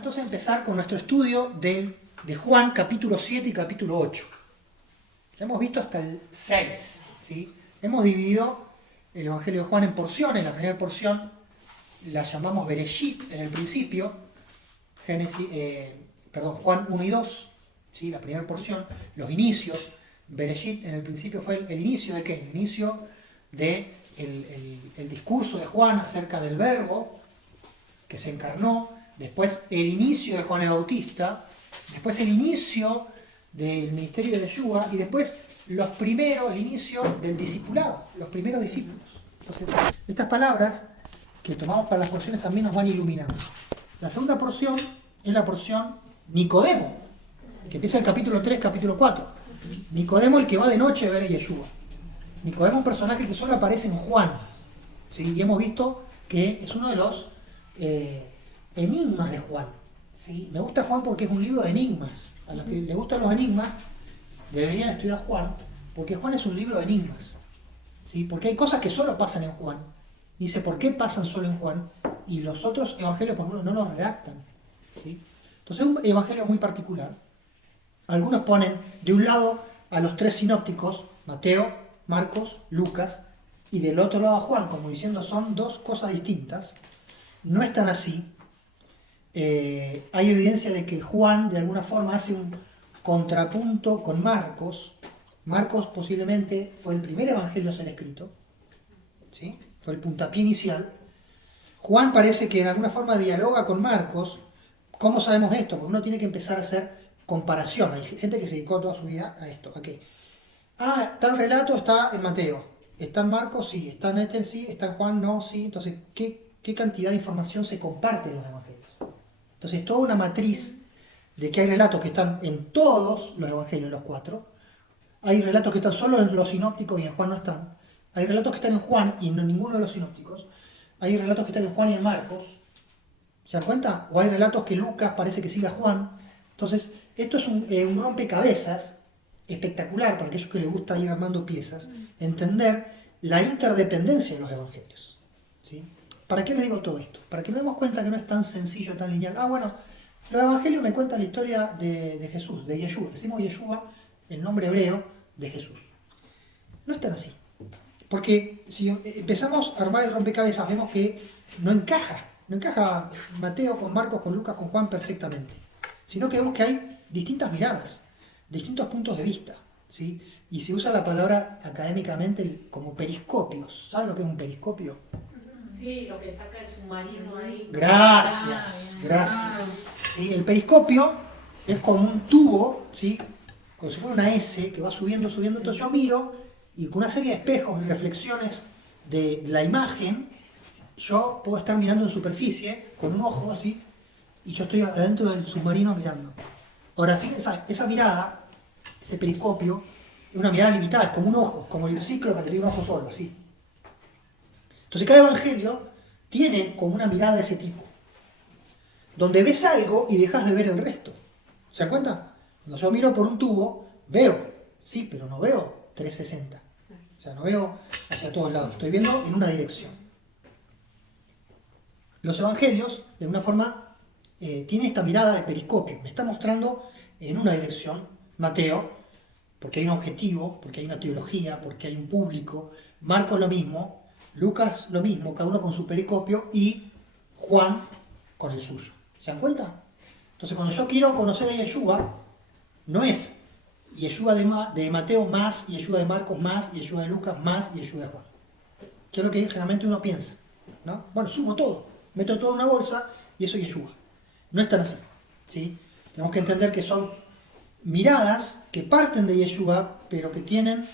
entonces a empezar con nuestro estudio de Juan capítulo 7 y capítulo 8. Ya hemos visto hasta el 6, ¿sí? Hemos dividido el Evangelio de Juan en porciones. La primera porción la llamamos Bereshit en el principio, Juan 1 y 2, ¿sí? La primera porción, los inicios. Bereshit en el principio fue el inicio de ¿qué? El inicio de el discurso de Juan acerca del Verbo que se encarnó, después el inicio de Juan el Bautista, después el inicio del ministerio de Yeshua y después el inicio del discipulado, los primeros discípulos. Entonces, estas palabras que tomamos para las porciones también nos van iluminando. La segunda porción es la porción Nicodemo, que empieza el capítulo 3, capítulo 4. Nicodemo, el que va de noche a ver a Yeshua. Nicodemo es un personaje que solo aparece en Juan, ¿sí? Y hemos visto que es uno de los enigmas de Juan, ¿sí? Me gusta Juan porque es un libro de enigmas. A los que les gustan los enigmas deberían estudiar Juan, porque Juan es un libro de enigmas, ¿sí? Porque hay cosas que solo pasan en Juan. Dice por qué pasan solo en Juan y los otros evangelios, por ejemplo, no los redactan, ¿sí? Entonces es un evangelio muy particular. Algunos ponen de un lado a los tres sinópticos, Mateo, Marcos, Lucas, y del otro lado a Juan, como diciendo son dos cosas distintas. No es tan así. Hay evidencia de que Juan de alguna forma hace un contrapunto con Marcos. Marcos posiblemente fue el primer evangelio a ser escrito, ¿sí? Fue el puntapié inicial. Juan parece que de alguna forma dialoga con Marcos. ¿Cómo sabemos esto? Porque uno tiene que empezar a hacer comparación. Hay gente que se dedicó toda su vida a esto. ¿A qué? Tal relato está en Mateo. ¿Está en Marcos? Sí. ¿Está en Eten? Sí. ¿Está en Juan? No. Sí. Entonces, ¿qué cantidad de información se comparte en los evangelios? Entonces, toda una matriz de que hay relatos que están en todos los evangelios, los cuatro. Hay relatos que están solo en los sinópticos y en Juan no están. Hay relatos que están en Juan y no en ninguno de los sinópticos. Hay relatos que están en Juan y en Marcos. ¿Se dan cuenta? O hay relatos que Lucas parece que sigue a Juan. Entonces, esto es un rompecabezas espectacular para aquellos que les gusta ir armando piezas, entender la interdependencia de los evangelios, ¿sí? ¿Para qué les digo todo esto? Para que nos demos cuenta que no es tan sencillo, tan lineal. Bueno, los evangelios me cuentan la historia de Jesús, de Yeshua. Decimos Yeshua, el nombre hebreo de Jesús. No es tan así. Porque si empezamos a armar el rompecabezas, vemos que no encaja Mateo con Marcos, con Lucas, con Juan perfectamente. Sino que vemos que hay distintas miradas, distintos puntos de vista, ¿sí? Y se usa la palabra académicamente como periscopios. ¿Saben lo que es un periscopio? Sí, lo que saca el submarino ahí. Gracias. ¿Sí? El periscopio es como un tubo, ¿sí? Como si fuera una S que va subiendo. Entonces yo miro y con una serie de espejos y reflexiones de la imagen, yo puedo estar mirando en superficie con un ojo así y yo estoy adentro del submarino mirando. Ahora, fíjense, esa mirada, ese periscopio, es una mirada limitada, es como un ojo, como el cíclope que tiene un ojo solo, ¿sí? Entonces cada evangelio tiene como una mirada de ese tipo, donde ves algo y dejas de ver el resto. ¿Se dan cuenta? Cuando yo miro por un tubo, veo, sí, pero no veo 360. O sea, no veo hacia todos lados, estoy viendo en una dirección. Los evangelios, de alguna forma, tienen esta mirada de periscopio. Me está mostrando en una dirección, Mateo, porque hay un objetivo, porque hay una teología, porque hay un público. Marcos lo mismo, Lucas lo mismo, cada uno con su periscopio, y Juan con el suyo. ¿Se dan cuenta? Entonces, cuando yo quiero conocer a Yeshua, no es Yeshua de Mateo más, Yeshua de Marcos más, Yeshua de Lucas más, Yeshua de Juan. Que es lo que generalmente uno piensa, ¿no? Bueno, sumo todo, meto todo en una bolsa y eso es Yeshua. No es tan así, ¿sí? Tenemos que entender que son miradas que parten de Yeshua, pero que tienen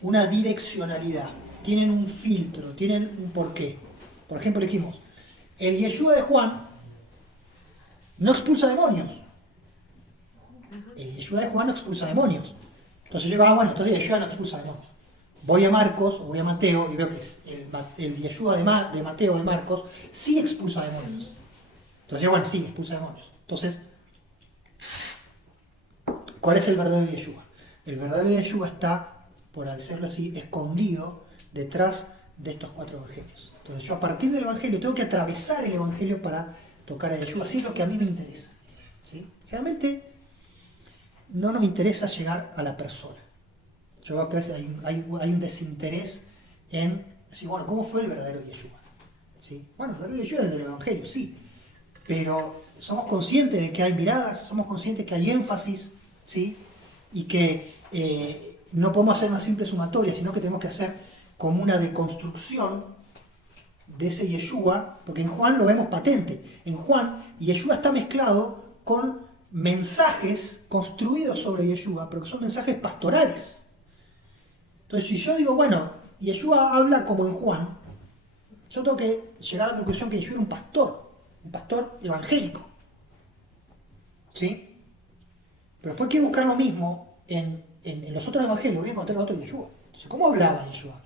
una direccionalidad, tienen un filtro, tienen un porqué. Por ejemplo, dijimos, el Yeshua de Juan no expulsa demonios. El Yeshua de Juan no expulsa demonios. Entonces yo digo, entonces Yeshua no expulsa demonios. Voy a Marcos o voy a Mateo y veo que el Yeshua de Mateo o de Marcos sí expulsa demonios. Entonces sí, expulsa demonios. Entonces, ¿cuál es el verdadero Yeshua? El verdadero Yeshua está, por decirlo así, escondido detrás de estos cuatro evangelios. Entonces yo a partir del evangelio tengo que atravesar el evangelio para tocar a Yeshua, sí es lo que a mí me interesa. ¿Sí? Realmente no nos interesa llegar a la persona. Yo creo que hay un desinterés en decir, bueno, ¿cómo fue el verdadero Yeshua? ¿Sí? Bueno, el verdadero Yeshua es el del Evangelio, sí, pero somos conscientes de que hay miradas, somos conscientes que hay énfasis, ¿sí? Y que no podemos hacer una simple sumatoria, sino que tenemos que hacer como una deconstrucción de ese Yeshua, porque en Juan lo vemos patente. En Juan, Yeshua está mezclado con mensajes construidos sobre Yeshua, pero que son mensajes pastorales. Entonces, si yo digo, bueno, Yeshua habla como en Juan, yo tengo que llegar a la conclusión que Yeshua era un pastor evangélico. ¿Sí? Pero después quiero buscar lo mismo en los otros evangelios, voy a encontrar otro Yeshua. Entonces, ¿cómo hablaba Yeshua?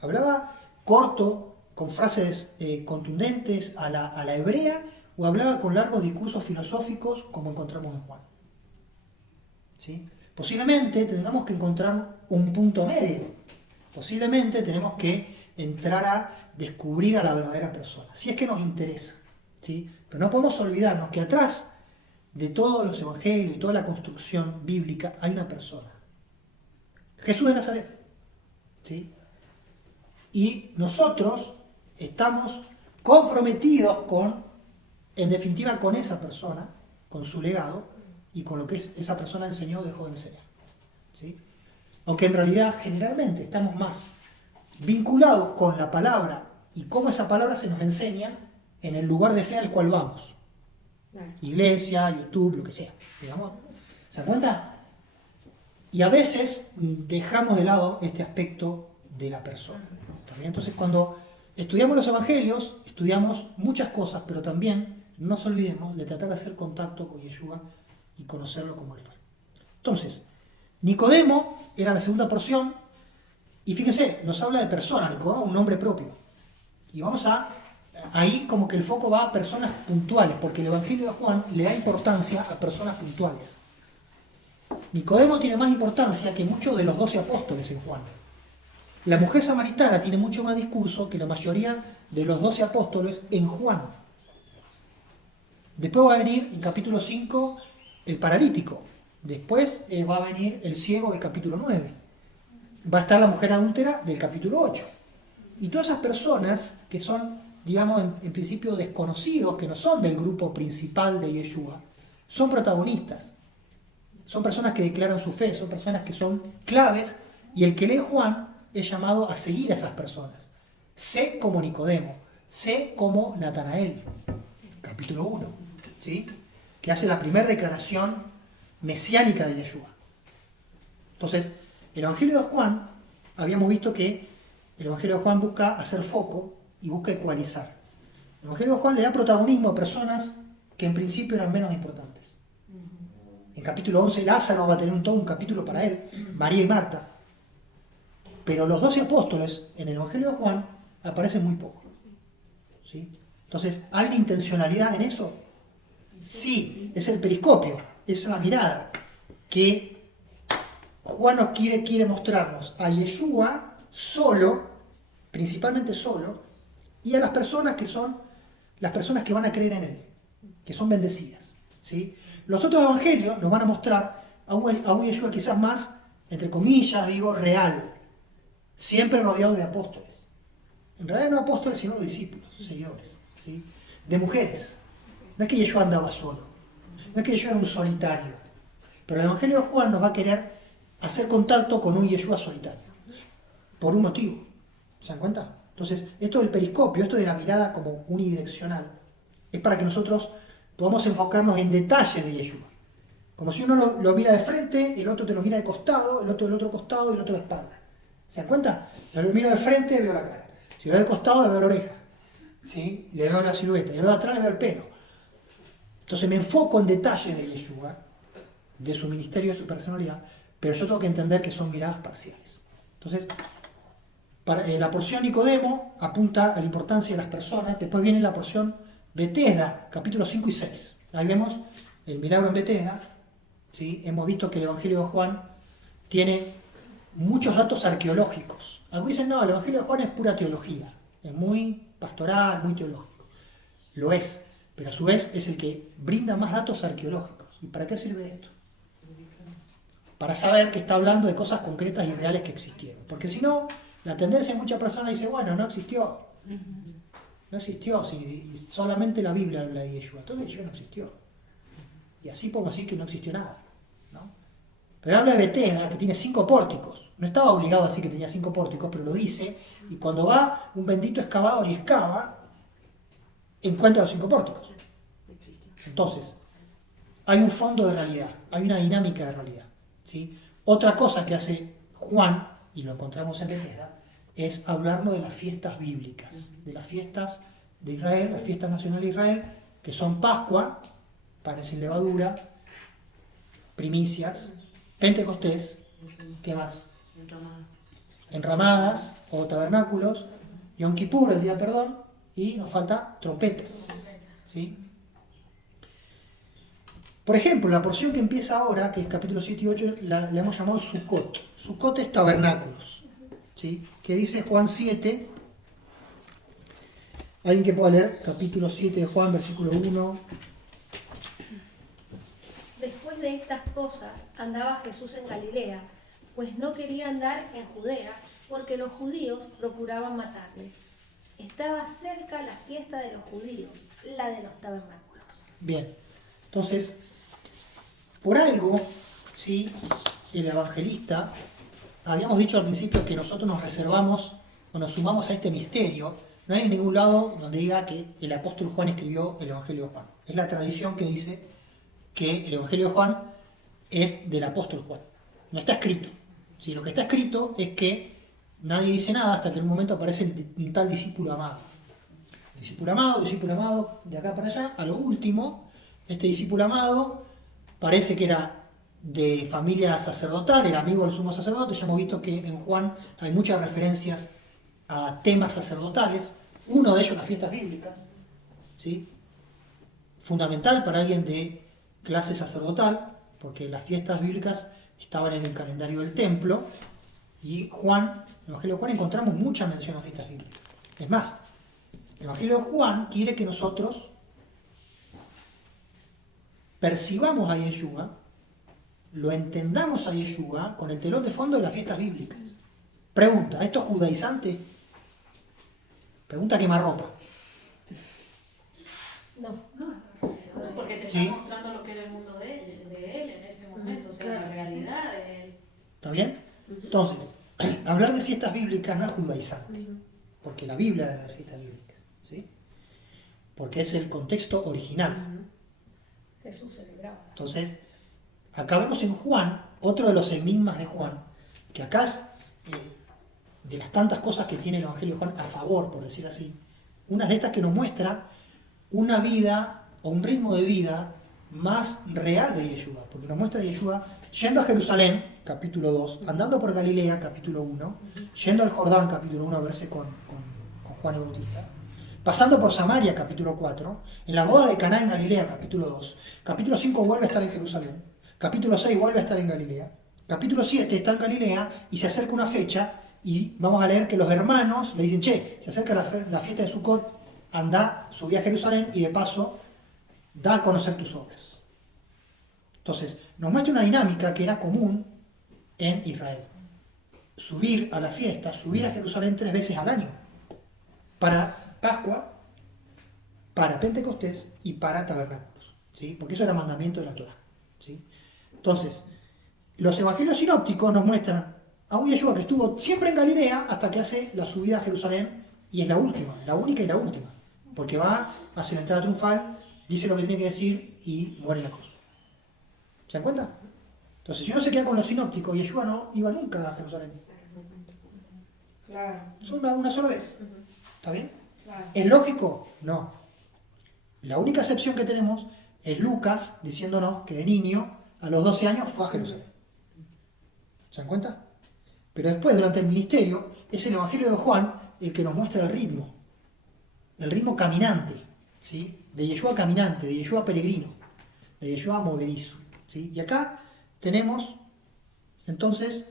Hablaba corto, con frases contundentes a la hebrea, o hablaba con largos discursos filosóficos como encontramos en Juan. ¿Sí? Posiblemente tengamos que encontrar un punto medio. Posiblemente tenemos que entrar a descubrir a la verdadera persona, si es que nos interesa. ¿Sí? Pero no podemos olvidarnos que atrás de todos los evangelios y toda la construcción bíblica hay una persona. Jesús de Nazaret. ¿Sí? Y nosotros estamos comprometidos con, en definitiva, con esa persona, con su legado y con lo que esa persona enseñó o dejó de enseñar. ¿Sí? Aunque en realidad generalmente estamos más vinculados con la palabra y cómo esa palabra se nos enseña en el lugar de fe al cual vamos. Iglesia, YouTube, lo que sea. Digamos. ¿Se dan cuenta? Y a veces dejamos de lado este aspecto de la persona. ¿También? Entonces, cuando estudiamos los evangelios, estudiamos muchas cosas, pero también no nos olvidemos de tratar de hacer contacto con Yeshua y conocerlo como él fue. Entonces, Nicodemo era la segunda porción, y fíjense, nos habla de persona, Nicodemo es un nombre propio. Y vamos ahí como que el foco va a personas puntuales, porque el Evangelio de Juan le da importancia a personas puntuales. Nicodemo tiene más importancia que muchos de los 12 apóstoles en Juan. La mujer samaritana tiene mucho más discurso que la mayoría de los 12 apóstoles en Juan. Después va a venir en capítulo 5 el paralítico. Después va a venir el ciego del capítulo 9. Va a estar la mujer adúltera del capítulo 8. Y todas esas personas que son, digamos, en principio desconocidos, que no son del grupo principal de Yeshua, son protagonistas. Son personas que declaran su fe, son personas que son claves, y el que lee Juan es llamado a seguir a esas personas. Sé como Nicodemo, sé como Natanael, capítulo 1, ¿sí? Que hace la primera declaración mesiánica de Yeshua. Entonces, el Evangelio de Juan, habíamos visto que el Evangelio de Juan busca hacer foco y busca ecualizar. El Evangelio de Juan le da protagonismo a personas que en principio eran menos importantes. En capítulo 11 Lázaro va a tener todo un capítulo para él, María y Marta. Pero los 12 apóstoles en el Evangelio de Juan aparecen muy poco. ¿Sí? Entonces, ¿hay una intencionalidad en eso? Sí, es el periscopio, es la mirada que Juan nos quiere mostrarnos a Yeshua solo, principalmente solo, y a las personas que son las personas que van a creer en él, que son bendecidas. ¿Sí? Los otros evangelios nos van a mostrar a un Yeshua quizás más, entre comillas, digo, real, siempre rodeado de apóstoles. En realidad no apóstoles, sino discípulos, seguidores, ¿sí? De mujeres. No es que Yeshua andaba solo, no es que Yeshua era un solitario, pero el Evangelio de Juan nos va a querer hacer contacto con un Yeshua solitario, por un motivo. ¿Se dan cuenta? Entonces, esto del periscopio, esto de la mirada como unidireccional, es para que nosotros podamos enfocarnos en detalles de Yeshua. Como si uno lo mira de frente, el otro te lo mira de costado, el otro del otro costado y el otro de espalda. ¿Se dan cuenta? Si yo lo miro de frente, veo la cara. Si lo veo de costado, le veo la oreja. ¿Sí? Le veo la silueta. Y le veo de atrás, le veo el pelo. Entonces me enfoco en detalles de Yeshua, de su ministerio, de su personalidad, pero yo tengo que entender que son miradas parciales. Entonces, la porción Nicodemo apunta a la importancia de las personas. Después viene la porción Betesda, capítulos 5 y 6. Ahí vemos el milagro en Betesda. ¿Sí? Hemos visto que el Evangelio de Juan tiene muchos datos arqueológicos. Algunos dicen, no, el Evangelio de Juan es pura teología. Es muy pastoral, muy teológico. Lo es. pero a su vez es el que brinda más datos arqueológicos. ¿Y para qué sirve esto? Para saber que está hablando de cosas concretas y reales que existieron. Porque si no, la tendencia de muchas personas dice, bueno, no existió. No existió, si solamente la Biblia habla de Yeshua. Entonces Yeshua no existió. Y así podemos decir que no existió nada, ¿no? Pero habla de Betesda, que tiene 5 pórticos. No estaba obligado a decir que tenía 5 pórticos, pero lo dice. Y cuando va un bendito excavador y excava, encuentra los 5 pórticos. Entonces, hay un fondo de realidad, hay una dinámica de realidad, ¿sí? Otra cosa que hace Juan, y lo encontramos en Betesda, es hablarnos de las fiestas bíblicas, de las fiestas de Israel, las fiestas nacionales de Israel, que son Pascua, panes sin levadura, primicias, Pentecostés, ¿qué más? Enramadas o tabernáculos, Yom Kippur, el día de perdón, y nos falta trompetas, ¿sí? Por ejemplo, la porción que empieza ahora, que es capítulo 7 y 8, la hemos llamado Sukkot. Sukkot es tabernáculos, ¿sí? Que dice Juan 7. ¿Alguien que pueda leer? Capítulo 7 de Juan, versículo 1. Después de estas cosas andaba Jesús en Galilea, pues no quería andar en Judea, porque los judíos procuraban matarle. Estaba cerca la fiesta de los judíos, la de los tabernáculos. Bien, entonces, por algo, ¿sí? El evangelista, habíamos dicho al principio que nosotros nos reservamos o nos sumamos a este misterio. No hay en ningún lado donde diga que el apóstol Juan escribió el Evangelio de Juan. Es la tradición que dice que el Evangelio de Juan es del apóstol Juan. No está escrito. ¿Sí? Lo que está escrito es que nadie dice nada hasta que en un momento aparece un tal discípulo amado. Discípulo amado, de acá para allá. A lo último, este discípulo amado parece que era de familia sacerdotal, era amigo del sumo sacerdote. Ya hemos visto que en Juan hay muchas referencias a temas sacerdotales. Uno de ellos, las fiestas bíblicas, ¿sí? Fundamental para alguien de clase sacerdotal, porque las fiestas bíblicas estaban en el calendario del templo, y Juan, en el Evangelio de Juan encontramos mucha mención a fiestas bíblicas. Es más, el Evangelio de Juan quiere que nosotros percibamos a Yeshua, lo entendamos a Yeshua con el telón de fondo de las fiestas bíblicas. Pregunta, ¿esto es judaizante? Pregunta quemarropa. No. Porque te Sí. está mostrando lo que era el mundo de él en ese momento, o sea, la realidad de él. ¿Está bien? Entonces, hablar de fiestas bíblicas no es judaizante, porque la Biblia es de las fiestas bíblicas, ¿sí? Porque es el contexto original. Jesús celebraba. Entonces, acá vemos en Juan, otro de los enigmas de Juan, que acá es de las tantas cosas que tiene el Evangelio de Juan a favor, por decir así, una de estas que nos muestra una vida o un ritmo de vida más real de Yeshua, porque nos muestra a Yeshua yendo a Jerusalén, capítulo 2, andando por Galilea, capítulo 1, yendo al Jordán, capítulo 1, a verse con Juan el Bautista, pasando por Samaria, capítulo 4, en la boda de Caná en Galilea, capítulo 2, capítulo 5 vuelve a estar en Jerusalén, capítulo 6 vuelve a estar en Galilea, capítulo 7 está en Galilea y se acerca una fecha y vamos a leer que los hermanos le dicen, che, se acerca la fiesta de Sukkot, anda, subí a Jerusalén y de paso da a conocer tus obras. Entonces, nos muestra una dinámica que era común en Israel. Subir a la fiesta, subir a Jerusalén 3 veces al año. Para Pascua, para Pentecostés y para tabernáculos, ¿sí? Porque eso era mandamiento de la Torá, ¿sí? Entonces, los evangelios sinópticos nos muestran a un Yeshua que estuvo siempre en Galilea hasta que hace la subida a Jerusalén y es la última, la única y la última. Porque va, hace la entrada triunfal, dice lo que tiene que decir y muere en la cruz. ¿Se dan cuenta? Entonces, si uno se queda con los sinópticos, Yeshua no iba nunca a Jerusalén. Claro. Solo una sola vez. ¿Está bien? Claro. ¿Es lógico? No. La única excepción que tenemos es Lucas diciéndonos que de niño, a los 12 años, fue a Jerusalén. ¿Se dan cuenta? Pero después, durante el ministerio, es el Evangelio de Juan el que nos muestra el ritmo caminante, ¿sí? De Yeshua caminante, de Yeshua peregrino, de Yeshua movedizo, ¿sí? Y acá tenemos, entonces,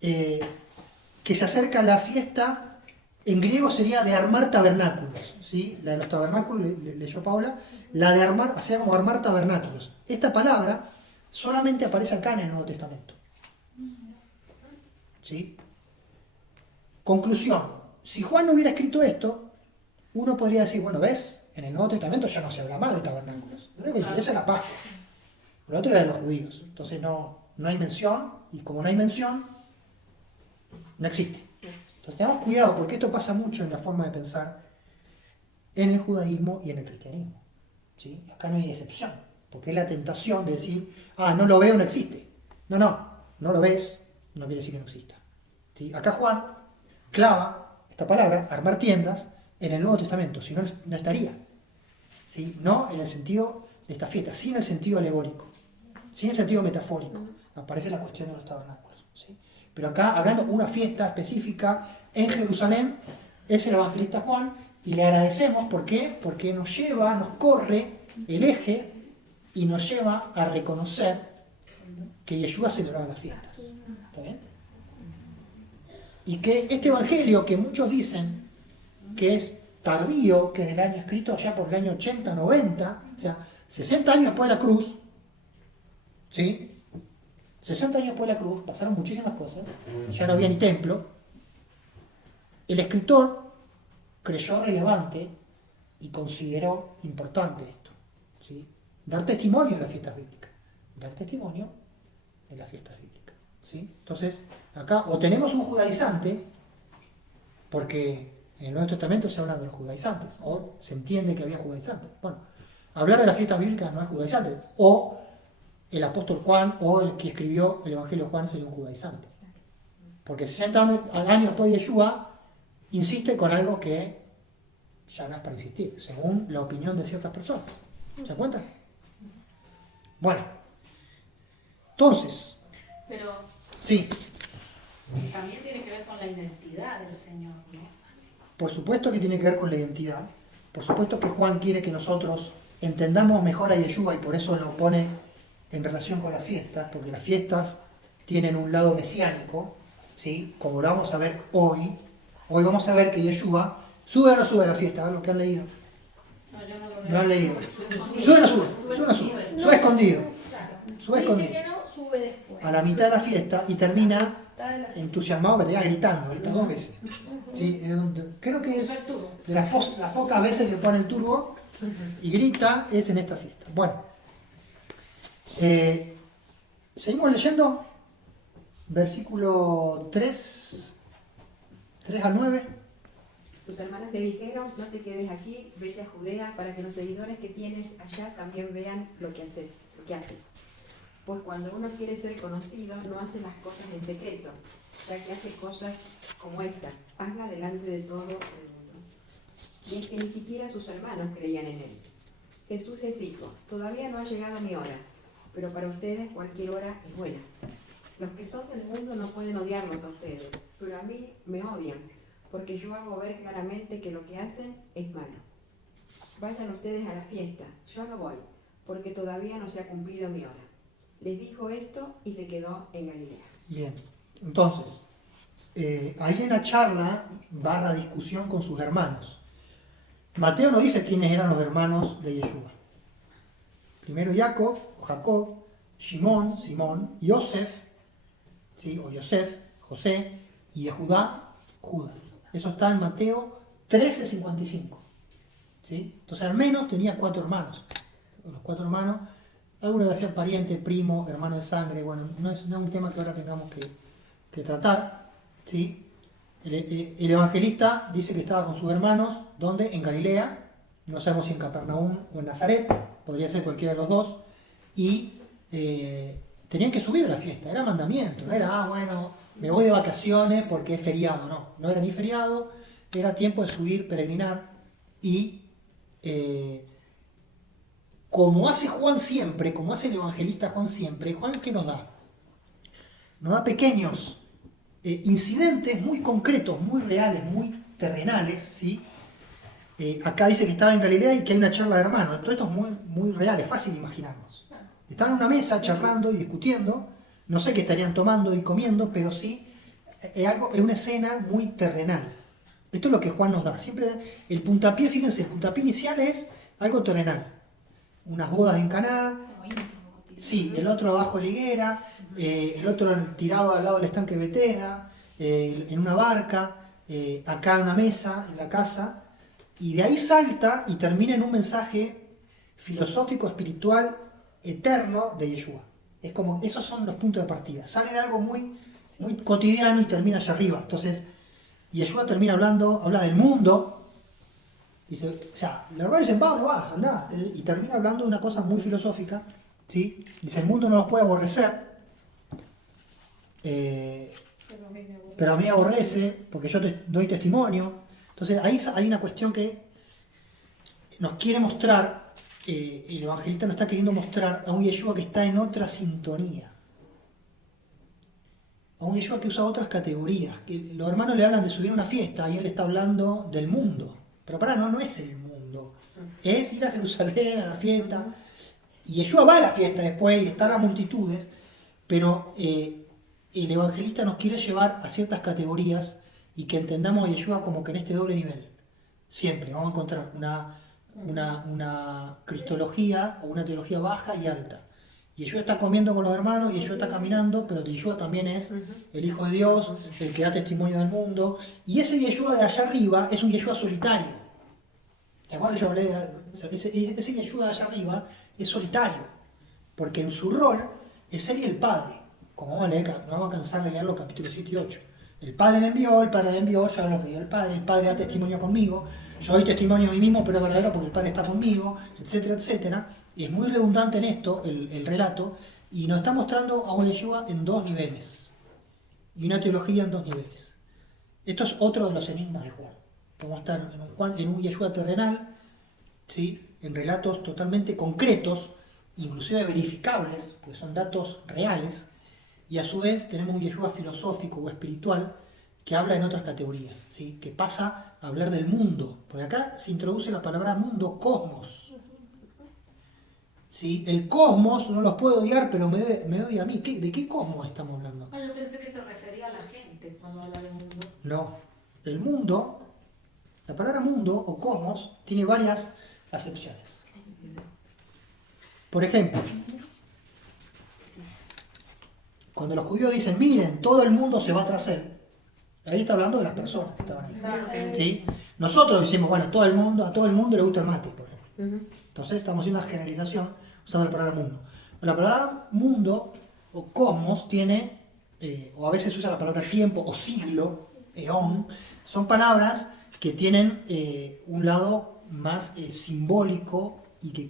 que se acerca la fiesta En griego sería de armar tabernáculos, ¿sí? La de los tabernáculos, leyó Paula, la de armar, hacía como armar tabernáculos. Esta palabra solamente aparece acá en el Nuevo Testamento. ¿Sí? Conclusión, si Juan no hubiera escrito esto, uno podría decir, bueno, ¿ves? En el Nuevo Testamento ya no se habla más de tabernáculos. Lo único que interesa es la Pascua. Lo otro era de los judíos. Entonces no hay mención, y como no hay mención, no existe. Entonces tengamos cuidado, porque esto pasa mucho en la forma de pensar en el judaísmo y en el cristianismo. ¿Sí? Acá no hay excepción, porque es la tentación de decir, no lo veo, no existe. No lo ves, no quiere decir que no exista. ¿Sí? Acá Juan clava esta palabra, armar tiendas, en el Nuevo Testamento, si no, no estaría. ¿Sí? No en el sentido de esta fiesta, sí en el sentido alegórico, sí en el sentido metafórico. Aparece la cuestión de los tabernáculos. ¿Sí? Pero acá, hablando de una fiesta específica en Jerusalén, es el evangelista Juan, y le agradecemos, ¿por qué? Porque nos corre el eje y nos lleva a reconocer que Yeshua celebraba las fiestas. ¿Está bien? Y que este evangelio, que muchos dicen que es tardío, que es del año escrito allá por el año 80, 90, o sea, 60 años después de la cruz, ¿sí? 60 años después de la cruz, pasaron muchísimas cosas, ya no había ni templo. El escritor creyó relevante y consideró importante esto, ¿sí? Dar testimonio de las fiestas bíblicas, dar testimonio de las fiestas bíblicas, ¿sí? Entonces, acá o tenemos un judaizante, porque en el Nuevo Testamento se habla de los judaizantes, o se entiende que había judaizantes. Bueno, hablar de las fiestas bíblicas no es judaizante, o el apóstol Juan o el que escribió el Evangelio de Juan sería un judaizante. Porque 60 años después de Yeshua insiste con algo que ya no es para insistir, según la opinión de ciertas personas. ¿Se dan cuenta? Bueno, entonces, Pero sí, también tiene que ver con la identidad del Señor, ¿no? por supuesto que tiene que ver con la identidad, por supuesto que Juan quiere que nosotros entendamos mejor a Yeshua y por eso lo pone en relación con las fiestas, porque las fiestas tienen un lado mesiánico, ¿sí? Como lo vamos a ver hoy. Hoy vamos a ver que Yeshua sube o no sube a la fiesta, a ver lo que han leído. No, yo no lo No han leo. leído. Sube o no sube. Sube escondido. Sube Dice escondido. que no, sube después. A la mitad de la fiesta y termina Está de la- entusiasmado que te va grita 2 veces. ¿Sí? Creo que es Usa el turbo. de las pocas veces que pone el turbo y grita es en esta fiesta. Bueno, seguimos leyendo, versículo 3 al 9. Tus hermanas le dijeron, no te quedes aquí, vete a Judea para que los seguidores que tienes allá también vean lo que haces. Pues cuando uno quiere ser conocido, no hace las cosas en secreto, ya que hace cosas como estas, hazla delante de todo el mundo. Y es que ni siquiera sus hermanos creían en él. Jesús les dijo, todavía no ha llegado mi hora, pero para ustedes cualquier hora es buena. Los que son del mundo no pueden odiarlos a ustedes, pero a mí me odian, porque yo hago ver claramente que lo que hacen es malo. Vayan ustedes a la fiesta, yo no voy, porque todavía no se ha cumplido mi hora. Les dijo esto y se quedó en Galilea. Bien, entonces, ahí en la charla / discusión con sus hermanos. Mateo no dice quiénes eran los hermanos de Yeshua. Primero Jacob, Simón, Yosef, ¿sí? O Yosef, José, y Judá, Judas. Eso está en Mateo 13:55. ¿Sí? Entonces al menos tenía 4 hermanos. Los 4 hermanos, algunos que hacían pariente, primo, hermano de sangre. Bueno, no es un tema que ahora tengamos que tratar. ¿Sí? El evangelista dice que estaba con sus hermanos, ¿dónde? En Galilea, no sabemos si en Capernaum o en Nazaret, podría ser cualquiera de los dos, y tenían que subir a la fiesta, era mandamiento, no era, bueno, me voy de vacaciones porque es feriado, no era ni feriado, era tiempo de subir, peregrinar, y como hace Juan siempre, como hace el evangelista Juan siempre, Juan ¿qué nos da? Nos da pequeños incidentes muy concretos, muy reales, muy terrenales, ¿sí? Acá dice que estaba en Galilea y que hay una charla de hermanos. Todo esto es muy, muy real, es fácil imaginarnos. Estaban en una mesa charlando y discutiendo, no sé qué estarían tomando y comiendo, pero sí es una escena muy terrenal. Esto es lo que Juan nos da. Siempre el puntapié, fíjense, el puntapié inicial es algo terrenal. Unas bodas en Caná, sí, el otro abajo en la higuera, el otro tirado al lado del estanque Betesda, en una barca, acá en una mesa, en la casa, y de ahí salta y termina en un mensaje filosófico, espiritual, eterno de Yeshua. Es como, esos son los puntos de partida. Sale de algo muy, muy cotidiano y termina allá arriba. Entonces, Yeshua termina habla del mundo. Dice, o sea, los hermanos dicen, va o no va, andá. Y termina hablando de una cosa muy filosófica. ¿Sí? Dice, el mundo no los puede aborrecer. Pero a mí me aborrece porque yo te doy testimonio. Entonces, ahí hay una cuestión que nos quiere mostrar. El evangelista nos está queriendo mostrar a un Yeshua que está en otra sintonía, a un Yeshua que usa otras categorías, que los hermanos le hablan de subir a una fiesta y él está hablando del mundo, pero no es el mundo, es ir a Jerusalén a la fiesta, y Yeshua va a la fiesta después y están las multitudes, pero el evangelista nos quiere llevar a ciertas categorías y que entendamos a Yeshua como que en este doble nivel, siempre vamos a encontrar una cristología o una teología baja y alta. Yeshua está comiendo con los hermanos, Yeshua está caminando, pero Yeshua también es el Hijo de Dios, el que da testimonio del mundo. Y ese Yeshua de allá arriba es un Yeshua solitario. ¿Se acuerdan que yo hablé de ese Yeshua de allá arriba? Es solitario, porque en su rol es él y el Padre. Como vamos a leer, no vamos a cansar de leer los capítulos 7 y 8. El Padre me envió, yo hablo lo que dio el Padre da testimonio conmigo. Yo doy testimonio a mí mismo, pero es verdadero porque el Padre está conmigo, etcétera, etcétera. Y es muy redundante en esto, el relato, y nos está mostrando a un Yeshua en dos niveles, y una teología en dos niveles. Esto es otro de los enigmas de Juan. Podemos estar en un Yeshua terrenal, ¿sí? En relatos totalmente concretos, inclusive verificables, porque son datos reales, y a su vez tenemos un Yeshua filosófico o espiritual, que habla en otras categorías, ¿sí? Que pasa a hablar del mundo, porque acá se introduce la palabra mundo, cosmos. ¿Sí? El cosmos no los puedo odiar, pero me odia a mí. ¿De qué cosmos estamos hablando? Yo pensé que se refería a la gente cuando habla de mundo. No, el mundo, la palabra mundo o cosmos tiene varias acepciones. Por ejemplo, cuando los judíos dicen, miren, todo el mundo se va tras él, ahí está hablando de las personas que estaban ahí. ¿Sí? Nosotros decimos, bueno, a todo el mundo le gusta el mate, por ejemplo. Entonces estamos haciendo una generalización usando la palabra mundo. La palabra mundo o cosmos tiene, o a veces se usa la palabra tiempo o siglo, eón, son palabras que tienen un lado más simbólico y que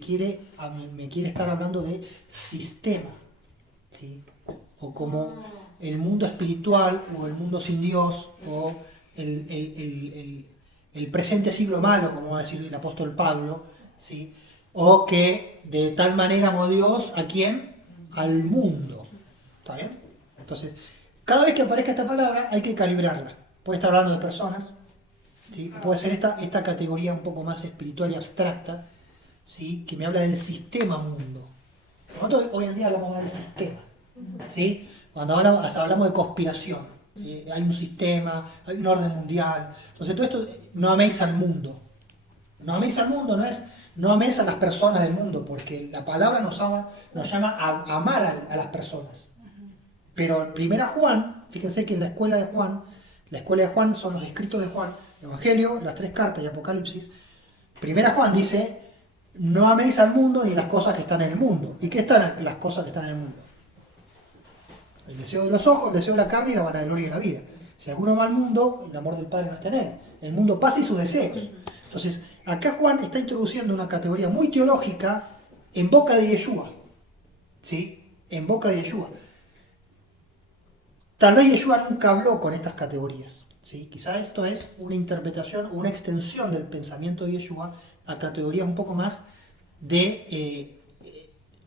me quiere estar hablando de sistema, ¿sí? O como el mundo espiritual o el mundo sin Dios o el presente siglo malo, como va a decir el apóstol Pablo, ¿sí? O que de tal manera amó Dios ¿a quién? Al mundo. ¿Está bien? Entonces, cada vez que aparezca esta palabra hay que calibrarla. Puede estar hablando de personas, ¿sí? Puede ser esta categoría un poco más espiritual y abstracta, ¿sí? Que me habla del sistema mundo. Nosotros hoy en día hablamos del sistema, ¿sí? Cuando hablamos de conspiración, ¿sí? Hay un sistema, hay un orden mundial. Entonces todo esto, no améis al mundo. No améis al mundo no es no améis a las personas del mundo, porque la palabra nos llama a amar a las personas. Pero primera Juan, fíjense que en la escuela de Juan son los escritos de Juan, Evangelio, las 3 cartas y Apocalipsis. Primera Juan dice, no améis al mundo ni las cosas que están en el mundo. ¿Y qué están las cosas que están en el mundo? El deseo de los ojos, el deseo de la carne y la vanagloria de la vida. Si alguno ama al mundo, el amor del Padre no está en él. El mundo pasa y sus deseos. Entonces, acá Juan está introduciendo una categoría muy teológica en boca de Yeshua. ¿Sí? En boca de Yeshua. Tal vez Yeshua nunca habló con estas categorías. ¿Sí? Quizá esto es una interpretación o una extensión del pensamiento de Yeshua a categorías un poco más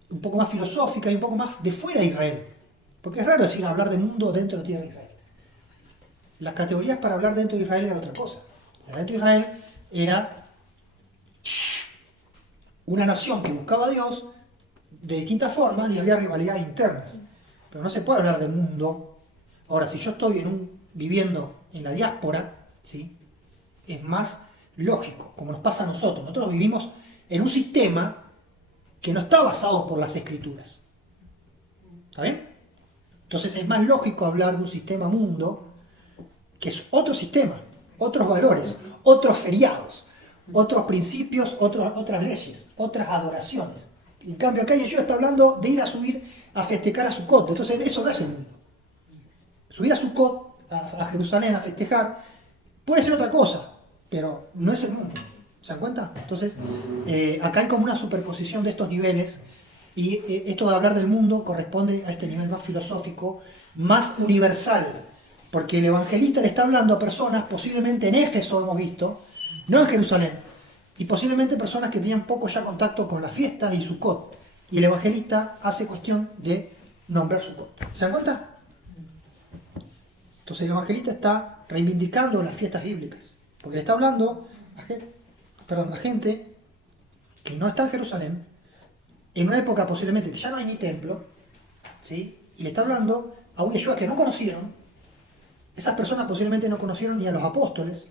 un poco más filosófica y un poco más de fuera de Israel. Porque es raro decir hablar de mundo dentro de tierra de Israel. Las categorías para hablar dentro de Israel era otra cosa. O sea, dentro de Israel era una nación que buscaba a Dios de distintas formas y había rivalidades internas. Pero no se puede hablar de mundo. Ahora, si yo estoy viviendo en la diáspora, ¿sí? es más lógico, como nos pasa a nosotros. Nosotros vivimos en un sistema que no está basado por las escrituras. ¿Está bien? Entonces es más lógico hablar de un sistema mundo que es otro sistema, otros valores, otros feriados, otros principios, otras leyes, otras adoraciones. En cambio acá Yeshua está hablando de ir a subir a festejar a Sukkot. Entonces eso no es el mundo. Subir a Sukkot, a Jerusalén a festejar, puede ser otra cosa, pero no es el mundo. ¿Se dan cuenta? Entonces acá hay como una superposición de estos niveles, y esto de hablar del mundo corresponde a este nivel más filosófico, más universal, porque el evangelista le está hablando a personas, posiblemente en Éfeso hemos visto, no en Jerusalén, y posiblemente personas que tenían poco ya contacto con las fiestas y Sukkot, y el evangelista hace cuestión de nombrar Sukkot. ¿Se dan cuenta? Entonces el evangelista está reivindicando las fiestas bíblicas, porque le está hablando a gente que no está en Jerusalén, en una época posiblemente que ya no hay ni templo, ¿sí? Y le está hablando a un Yeshua que no conocieron. Esas personas posiblemente no conocieron ni a los apóstoles,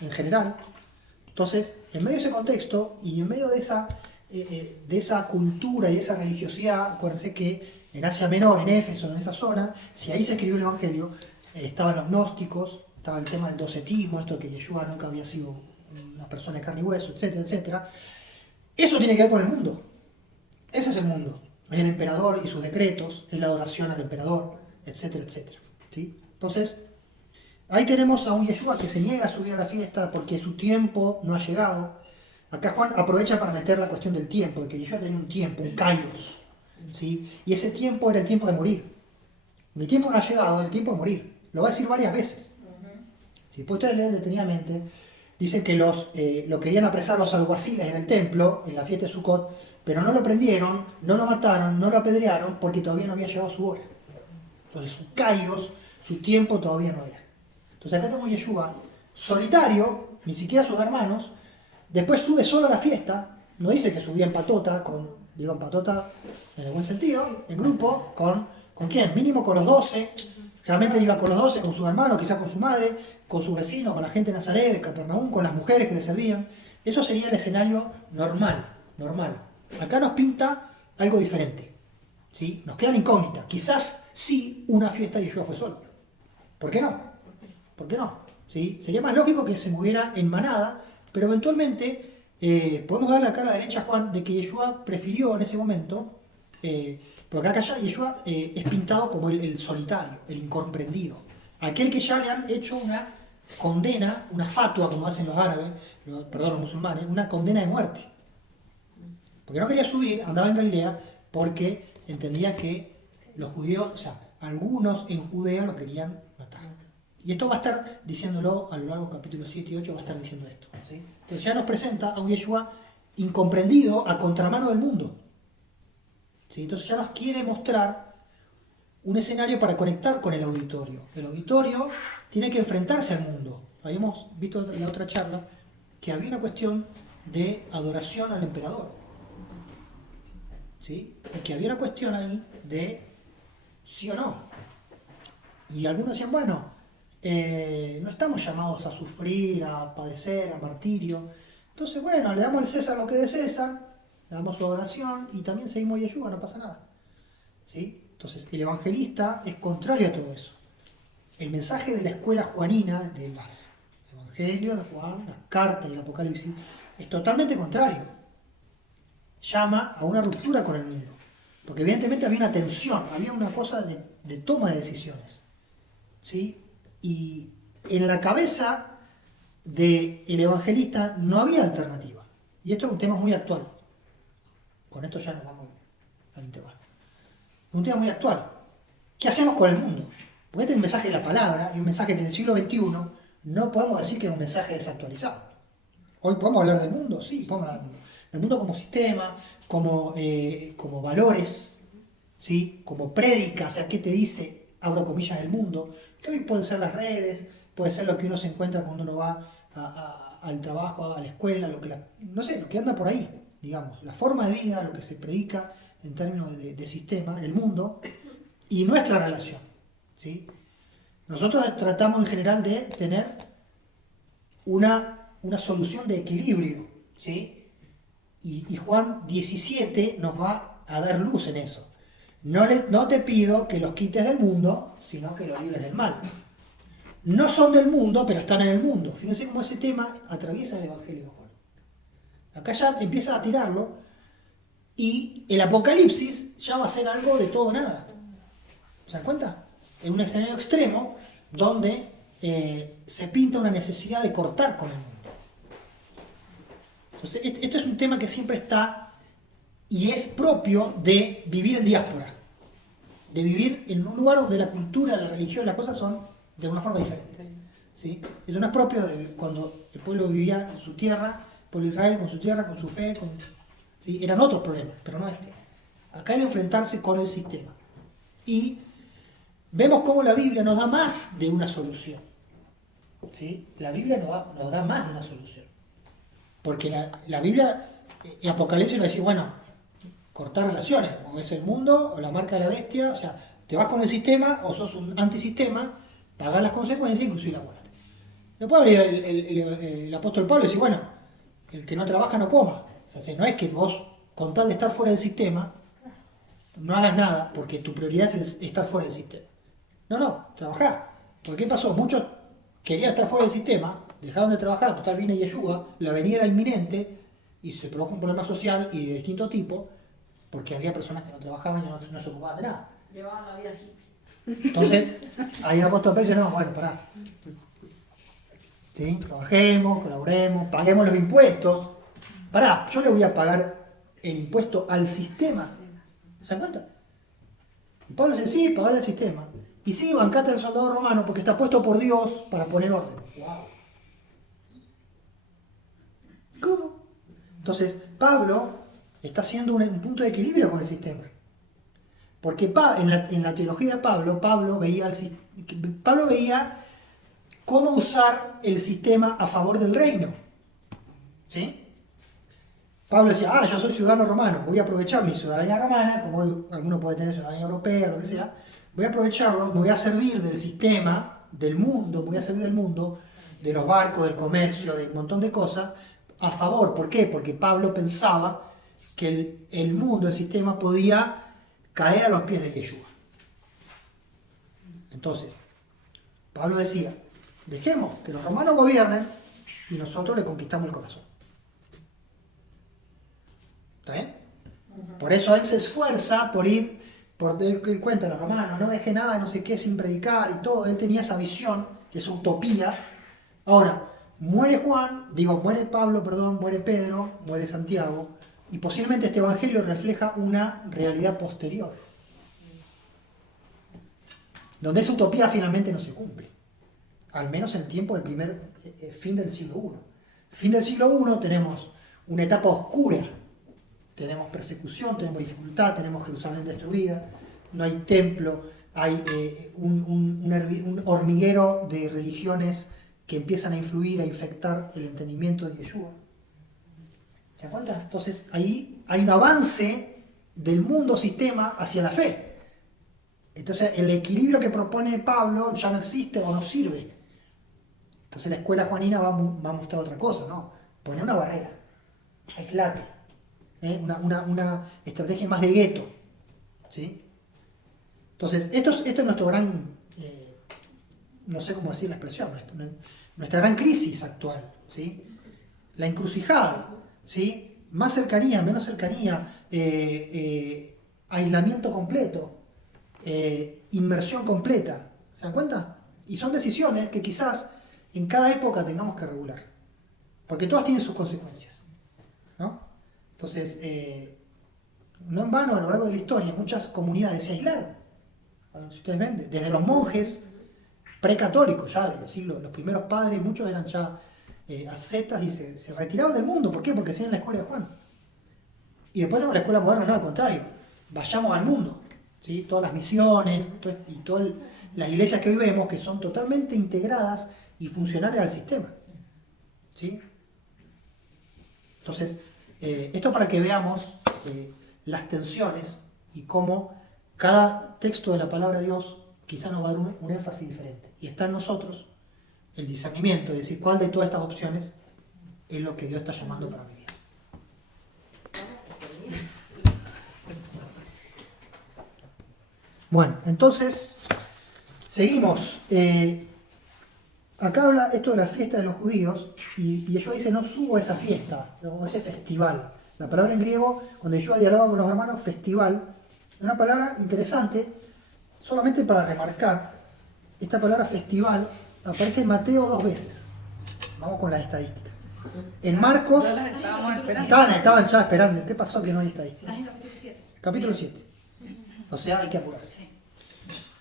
en general. Entonces, en medio de ese contexto y en medio de esa cultura y esa religiosidad, acuérdense que en Asia Menor, en Éfeso, en esa zona, si ahí se escribió el Evangelio, estaban los gnósticos, estaba el tema del docetismo, esto de que Yeshua nunca había sido una persona de carne y hueso, etcétera, etcétera. Eso tiene que ver con el mundo. Ese es el mundo. Es el emperador y sus decretos, es la adoración al emperador, etcétera, etcétera. ¿Sí? Entonces, ahí tenemos a un Yeshua que se niega a subir a la fiesta porque su tiempo no ha llegado. Acá Juan aprovecha para meter la cuestión del tiempo, de que Yeshua tenía un tiempo, un kairos, ¿sí? Y ese tiempo era el tiempo de morir. Mi tiempo no ha llegado, el tiempo de morir. Lo va a decir varias veces. Si después ustedes leen detenidamente, dicen que lo querían apresar los alguaciles en el templo, en la fiesta de Sukkot, pero no lo prendieron, no lo mataron, no lo apedrearon, porque todavía no había llegado su hora. Entonces su kairos, su tiempo todavía no era. Entonces acá tenemos Yeshua, solitario, ni siquiera sus hermanos, después sube solo a la fiesta, no dice que subía en patota, digo en patota en el buen sentido, en grupo, ¿con quién? Mínimo con los 12, realmente iba con los 12, con sus hermanos, quizás con su madre, con sus vecinos, con la gente de Nazaret, de Capernaum, con las mujeres que le servían. Eso sería el escenario normal. Acá nos pinta algo diferente, ¿sí? Nos queda la incógnita. Quizás sí una fiesta y Yeshua fue solo. ¿Por qué no? ¿Por qué no? ¿Sí? Sería más lógico que se moviera en manada, pero eventualmente podemos darle acá a la derecha a Juan de que Yeshua prefirió en ese momento, porque acá ya Yeshua es pintado como el solitario, el incomprendido. Aquel que ya le han hecho una condena, una fatua, como hacen los árabes, los musulmanes, una condena de muerte. Porque no quería subir, andaba en Galilea, porque entendía que los judíos, o sea, algunos en Judea lo querían matar. Y esto va a estar diciéndolo a lo largo del capítulo 7 y 8, va a estar diciendo esto. ¿Sí? Entonces ya nos presenta a un Yeshua incomprendido a contramano del mundo. ¿Sí? Entonces ya nos quiere mostrar un escenario para conectar con el auditorio. El auditorio tiene que enfrentarse al mundo. Habíamos visto en la otra charla que había una cuestión de adoración al emperador. ¿Sí? Y que había una cuestión ahí de sí o no. Y algunos decían, bueno, no estamos llamados a sufrir, a padecer, a martirio. Entonces, bueno, le damos al César lo que es de César, le damos su adoración y también seguimos a Yeshua, no pasa nada. ¿Sí? Entonces, el evangelista es contrario a todo eso. El mensaje de la escuela juanina, de los evangelios de Juan, las cartas y el Apocalipsis, es totalmente contrario. Llama a una ruptura con el mundo. Porque evidentemente había una tensión, había una cosa de toma de decisiones. ¿Sí? Y en la cabeza del evangelista no había alternativa. Y esto es un tema muy actual. Con esto ya nos vamos al intervalo. Es un tema muy actual. ¿Qué hacemos con el mundo? Porque este es el mensaje de la palabra, y un mensaje que en el siglo XXI no podemos decir que es un mensaje desactualizado. Hoy podemos hablar del mundo, sí, podemos hablar del mundo. Del mundo como sistema, como valores, ¿sí? Como prédica, o sea, ¿qué te dice, abro comillas, del mundo? Que hoy pueden ser las redes, puede ser lo que uno se encuentra cuando uno va al trabajo, a la escuela, lo que anda por ahí, digamos, la forma de vida, lo que se predica en términos de sistema, el mundo, y nuestra relación, ¿sí? Nosotros tratamos en general de tener una solución de equilibrio, ¿sí? Y Juan 17 nos va a dar luz en eso. No te pido que los quites del mundo, sino que los libres del mal. No son del mundo, pero están en el mundo. Fíjense cómo ese tema atraviesa el Evangelio de Juan. Acá ya empieza a tirarlo y el Apocalipsis ya va a ser algo de todo o nada. ¿Se dan cuenta? En un escenario extremo donde se pinta una necesidad de cortar con el mundo. Entonces, esto es un tema que siempre está y es propio de vivir en diáspora, de vivir en un lugar donde la cultura, la religión, las cosas son de una forma diferente. ¿Sí? Eso no es propio de cuando el pueblo vivía en su tierra, el pueblo de Israel con su tierra, con su fe, ¿sí? Eran otros problemas, pero no este. Acá era enfrentarse con el sistema. Y vemos cómo la Biblia nos da más de una solución. ¿Sí? La Biblia nos da más de una solución. Porque la Biblia, en Apocalipsis nos dice, bueno, cortar relaciones, o es el mundo, o la marca de la bestia, o sea, te vas con el sistema, o sos un antisistema, pagar las consecuencias, inclusive la muerte. Después el apóstol Pablo dice, bueno, el que no trabaja no coma. O sea, no es que vos, con tal de estar fuera del sistema, no hagas nada, porque tu prioridad es estar fuera del sistema. No, trabajá. Porque ¿qué pasó? Muchos querían estar fuera del sistema, dejaron de trabajar, total viene Yeshua, la venida era inminente, y se produjo un problema social y de distinto tipo, porque había personas que no trabajaban y no se ocupaban de nada. Llevaban la vida hippie. Entonces, ahí el apóstol Pedro dice, no, bueno, pará. ¿Sí? Trabajemos, colaboremos, paguemos los impuestos. Pará, yo le voy a pagar el impuesto al sistema. ¿Se dan cuenta? Y Pablo dice, sí, pagar al sistema. Y sí, bancate al soldado romano porque está puesto por Dios para poner orden. Wow. ¿Cómo? Entonces, Pablo está haciendo un punto de equilibrio con el sistema. Porque en la teología de Pablo veía cómo usar el sistema a favor del reino. ¿Sí? Pablo decía, yo soy ciudadano romano, voy a aprovechar mi ciudadanía romana, como alguno puede tener ciudadanía europea, lo que sea, voy a aprovecharlo, me voy a servir del sistema, del mundo, voy a servir del mundo, de los barcos, del comercio, de un montón de cosas, a favor. ¿Por qué? Porque Pablo pensaba que el mundo, el sistema, podía caer a los pies de Yeshua. Entonces, Pablo decía, dejemos que los romanos gobiernen y nosotros le conquistamos el corazón. ¿Está bien? Por eso él se esfuerza por ir, él cuenta a los romanos, no deje nada, no sé qué, sin predicar y todo. Él tenía esa visión, esa utopía. Ahora, muere Pablo, muere Pedro, muere Santiago, y posiblemente este evangelio refleja una realidad posterior, donde esa utopía finalmente no se cumple, al menos en el tiempo del primer fin del siglo I. Fin del siglo I tenemos una etapa oscura, tenemos persecución, tenemos dificultad, tenemos Jerusalén destruida, no hay templo, hay un hormiguero de religiones que empiezan a influir, a infectar el entendimiento de Yeshua. ¿Se dan cuenta? Entonces ahí hay un avance del mundo sistema hacia la fe. Entonces el equilibrio que propone Pablo ya no existe o no sirve. Entonces la escuela juanina va a mostrar otra cosa, ¿no? Poner una barrera, aislate, una estrategia más de gueto, ¿sí? Entonces esto es nuestro gran, no sé cómo decir la expresión, nuestra gran crisis actual, ¿sí? La encrucijada, ¿sí? Más cercanía, menos cercanía, aislamiento completo, inmersión completa. ¿Se dan cuenta? Y son decisiones que quizás en cada época tengamos que regular, porque todas tienen sus consecuencias, ¿no? Entonces, no en vano a lo largo de la historia muchas comunidades se aislaron. Si ustedes ven, desde los monjes precatólicos, ya de los primeros padres, muchos eran ya ascetas y se retiraban del mundo. ¿Por qué? Porque siguen la escuela de Juan. Y después tenemos la escuela moderna, no, al contrario, vayamos al mundo, ¿sí? Todas las misiones y todas las iglesias que hoy vemos que son totalmente integradas y funcionales al sistema, ¿sí? Entonces, esto para que veamos las tensiones y cómo cada texto de la palabra de Dios quizá nos va a dar un énfasis diferente. Y está en nosotros el discernimiento, es decir, cuál de todas estas opciones es lo que Dios está llamando para mi vida. Bueno, entonces, seguimos. Acá habla esto de la fiesta de los judíos, y Yeshua dice, no subo a esa fiesta, o ese festival. La palabra en griego, cuando Yeshua dialoga con los hermanos, festival, es una palabra interesante, solamente para remarcar, esta palabra festival aparece en Mateo 2 veces. Vamos con las estadísticas. En Marcos, estaban ya esperando, ¿qué pasó que no hay estadísticas? Estás en capítulo 7. Capítulo 7. O sea, hay que apurarse.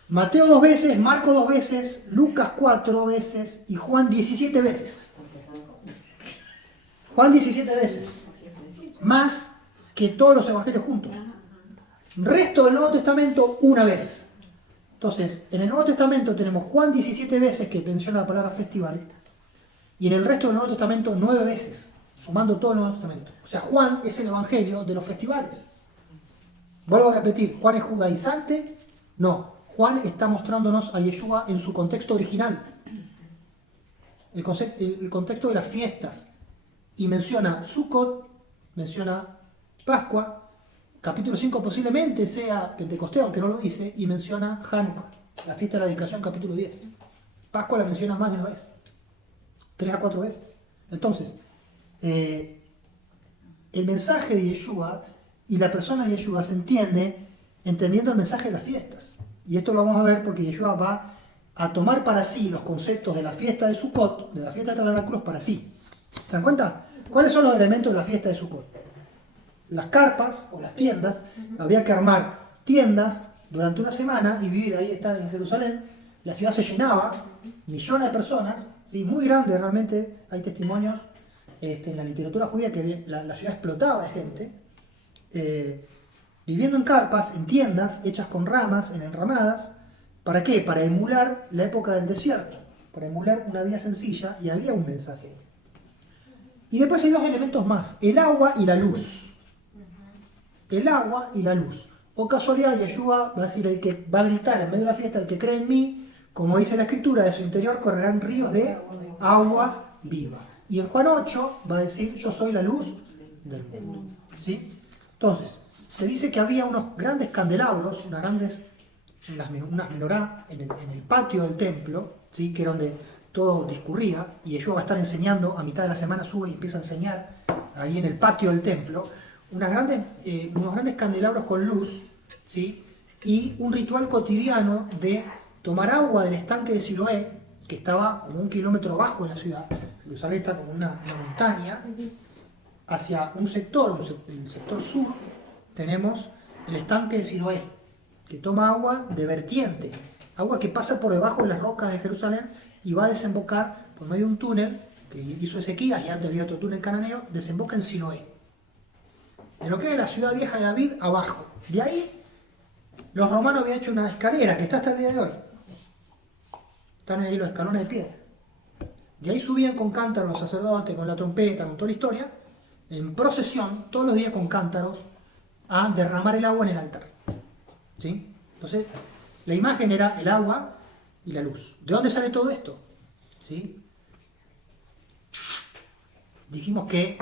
Mateo 2 veces, Marcos 2 veces, Lucas 4 veces y Juan 17 veces. Juan 17 veces. Más que todos los evangelios juntos. Resto del Nuevo Testamento, una vez. Entonces, en el Nuevo Testamento tenemos Juan 17 veces que menciona la palabra festival. Y en el resto del Nuevo Testamento 9 veces, sumando todo el Nuevo Testamento. O sea, Juan es el evangelio de los festivales. Vuelvo a repetir, ¿Juan es judaizante? No, Juan está mostrándonos a Yeshua en su contexto original. El contexto de las fiestas. Y menciona Sukkot, menciona Pascua, capítulo 5 posiblemente sea Pentecostés, aunque no lo dice, y menciona Hanukkah, la fiesta de la dedicación, capítulo 10. Pascua la menciona más de una vez, 3 a 4 veces. Entonces, el mensaje de Yeshua y la persona de Yeshua se entiende entendiendo el mensaje de las fiestas. Y esto lo vamos a ver porque Yeshua va a tomar para sí los conceptos de la fiesta de Sukkot, de la fiesta de tabernáculos para sí. ¿Se dan cuenta? ¿Cuáles son los elementos de la fiesta de Sukkot? Las carpas o las tiendas. Había que armar tiendas durante una semana y vivir ahí, está en Jerusalén. La ciudad se llenaba, millones de personas, ¿sí? Muy grande realmente. Hay testimonios en la literatura judía que la ciudad explotaba de gente. Viviendo en carpas, en tiendas hechas con ramas, en enramadas. ¿Para qué? Para emular la época del desierto, para emular una vida sencilla, y había un mensaje. Y después hay dos elementos más, el agua y la luz. El agua y la luz. O casualidad, Yeshua va a decir, el que va a gritar en medio de la fiesta, el que cree en mí, como dice la Escritura, de su interior correrán ríos de agua viva. Y en Juan 8 va a decir, yo soy la luz del mundo. ¿Sí? Entonces, se dice que había unos grandes candelabros, unas menorá en el patio del templo, ¿sí? Que era donde todo discurría, y Yeshua va a estar enseñando, a mitad de la semana sube y empieza a enseñar ahí en el patio del templo, unos grandes candelabros con luz, ¿sí? Y un ritual cotidiano de tomar agua del estanque de Siloé, que estaba como 1 kilómetro abajo de la ciudad. Jerusalén está como una montaña, hacia un sector, el sector sur, tenemos el estanque de Siloé, que toma agua de vertiente, agua que pasa por debajo de las rocas de Jerusalén y va a desembocar por medio de un túnel que hizo Ezequías, y antes había otro túnel cananeo, desemboca en Siloé. De lo que es la ciudad vieja de David, abajo. De ahí, los romanos habían hecho una escalera que está hasta el día de hoy. Están ahí los escalones de piedra. De ahí subían con cántaros los sacerdotes, con la trompeta, con toda la historia, en procesión, todos los días con cántaros, a derramar el agua en el altar. ¿Sí? Entonces, la imagen era el agua y la luz. ¿De dónde sale todo esto? ¿Sí? Dijimos que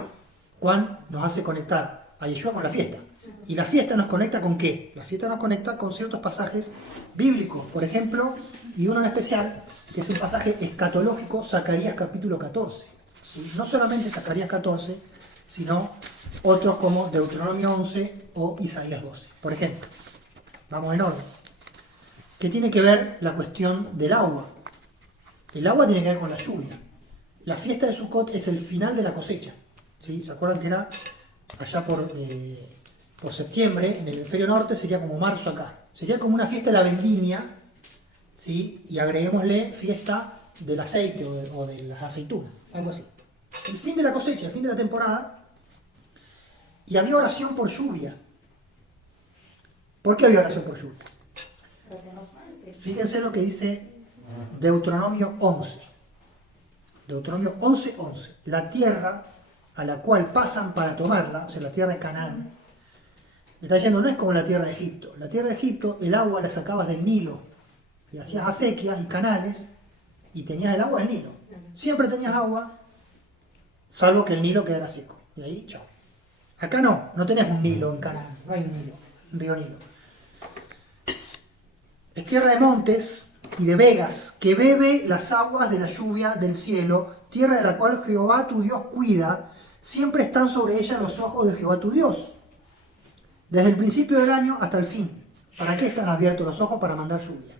Juan nos hace conectar a Yeshua con la fiesta. ¿Y la fiesta nos conecta con qué? La fiesta nos conecta con ciertos pasajes bíblicos, por ejemplo, y uno en especial, que es el pasaje escatológico, Zacarías capítulo 14. ¿Sí? No solamente Zacarías 14, sino otros como Deuteronomio 11 o Isaías 12. Por ejemplo, vamos en orden. ¿Qué tiene que ver la cuestión del agua? El agua tiene que ver con la lluvia. La fiesta de Sukkot es el final de la cosecha. ¿Sí? ¿Se acuerdan que era allá por septiembre? En el hemisferio norte sería como marzo acá. Sería como una fiesta de la vendimia, ¿sí? Y agreguémosle fiesta del aceite o de las aceitunas, algo así. El fin de la cosecha, el fin de la temporada. Y había oración por lluvia. ¿Por qué había oración por lluvia? Fíjense lo que dice Deuteronomio 11. Deuteronomio 11:11. La tierra a la cual pasan para tomarla, o sea, la tierra de Canaán, le está diciendo, no es como la tierra de Egipto. La tierra de Egipto, el agua la sacabas del Nilo, y hacías acequias y canales, y tenías el agua del Nilo. Siempre tenías agua, salvo que el Nilo quedara seco. Y ahí, chao. Acá no tenés un Nilo en Canaán, no hay un Nilo, un río Nilo. Es tierra de montes y de vegas, que bebe las aguas de la lluvia del cielo, tierra de la cual Jehová tu Dios cuida, siempre están sobre ella los ojos de Jehová tu Dios, desde el principio del año hasta el fin. ¿Para qué están abiertos los ojos? Para mandar lluvia.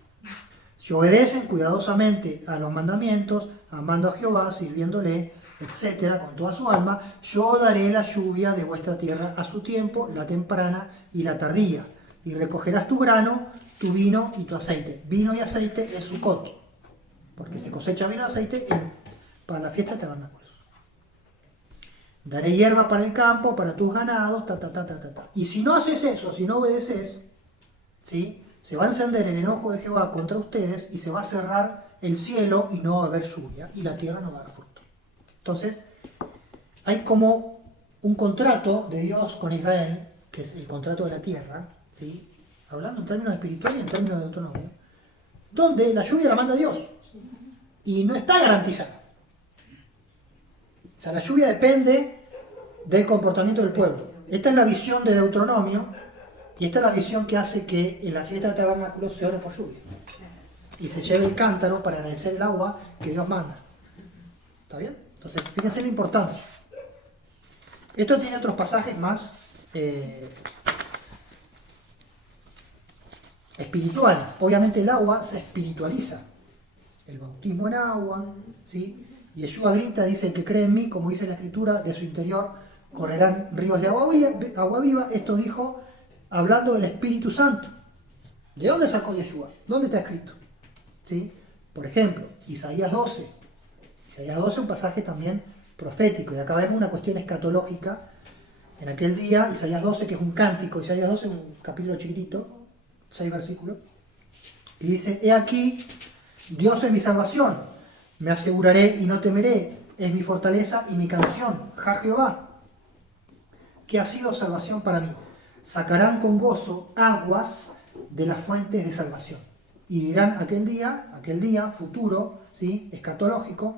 Si obedecen cuidadosamente a los mandamientos, amando a Jehová, sirviéndole, etcétera, con toda su alma, yo daré la lluvia de vuestra tierra a su tiempo, la temprana y la tardía, y recogerás tu grano, tu vino y tu aceite. Vino y aceite es Sucot, porque se cosecha vino y aceite para la fiesta de tabernáculos. Daré hierba para el campo, para tus ganados, Y si no haces eso, si no obedeces, ¿sí?, se va a encender el enojo de Jehová contra ustedes y se va a cerrar el cielo y no va a haber lluvia y la tierra no va a dar fruto. Entonces, hay como un contrato de Dios con Israel, que es el contrato de la tierra, ¿sí?, hablando en términos espirituales y en términos de autonomía, donde la lluvia la manda Dios y no está garantizada. O sea, la lluvia depende del comportamiento del pueblo. Esta es la visión de Deuteronomio y esta es la visión que hace que en la fiesta de tabernáculos se ore por lluvia y se lleve el cántaro para agradecer el agua que Dios manda. ¿Está bien? Entonces, fíjense la importancia. Esto tiene otros pasajes más espirituales. Obviamente el agua se espiritualiza. El bautismo en agua, ¿sí? Y Yeshua grita, dice, el que cree en mí, como dice la Escritura, de su interior correrán ríos de agua viva. Esto dijo hablando del Espíritu Santo. ¿De dónde sacó Yeshua? ¿Dónde está escrito? ¿Sí? Por ejemplo, Isaías 12. Isaías 12 es un pasaje también profético. Y acá vemos una cuestión escatológica. En aquel día, Isaías 12, que es un cántico, Isaías 12 es un capítulo chiquitito, 6 versículos, y dice, he aquí, Dios es mi salvación, me aseguraré y no temeré, es mi fortaleza y mi canción, Ja Jehová, que ha sido salvación para mí. Sacarán con gozo aguas de las fuentes de salvación. Y dirán aquel día futuro, ¿sí?, escatológico,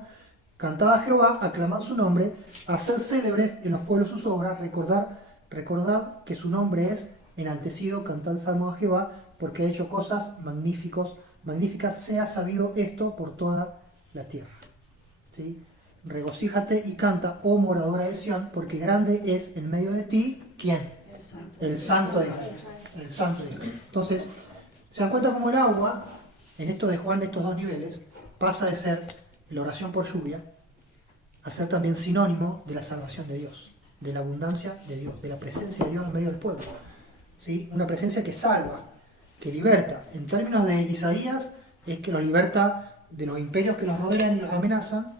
cantad a Jehová, aclamad su nombre, haced célebres en los pueblos sus obras, recordad que su nombre es enaltecido, cantad salmos a Jehová, porque ha hecho cosas magníficas, sea sabido esto por toda la tierra. ¿Sí? Regocíjate y canta, oh moradora de Sión, porque grande es en medio de ti, ¿quién? El Santo de Israel. El Santo de Israel. Entonces, se dan cuenta cómo el agua, en esto de Juan, estos dos niveles, pasa de ser la oración por lluvia a ser también sinónimo de la salvación de Dios, de la abundancia de Dios, de la presencia de Dios en medio del pueblo. ¿Sí? Una presencia que salva, que liberta. En términos de Isaías, es que los liberta de los imperios que los rodean y los amenazan,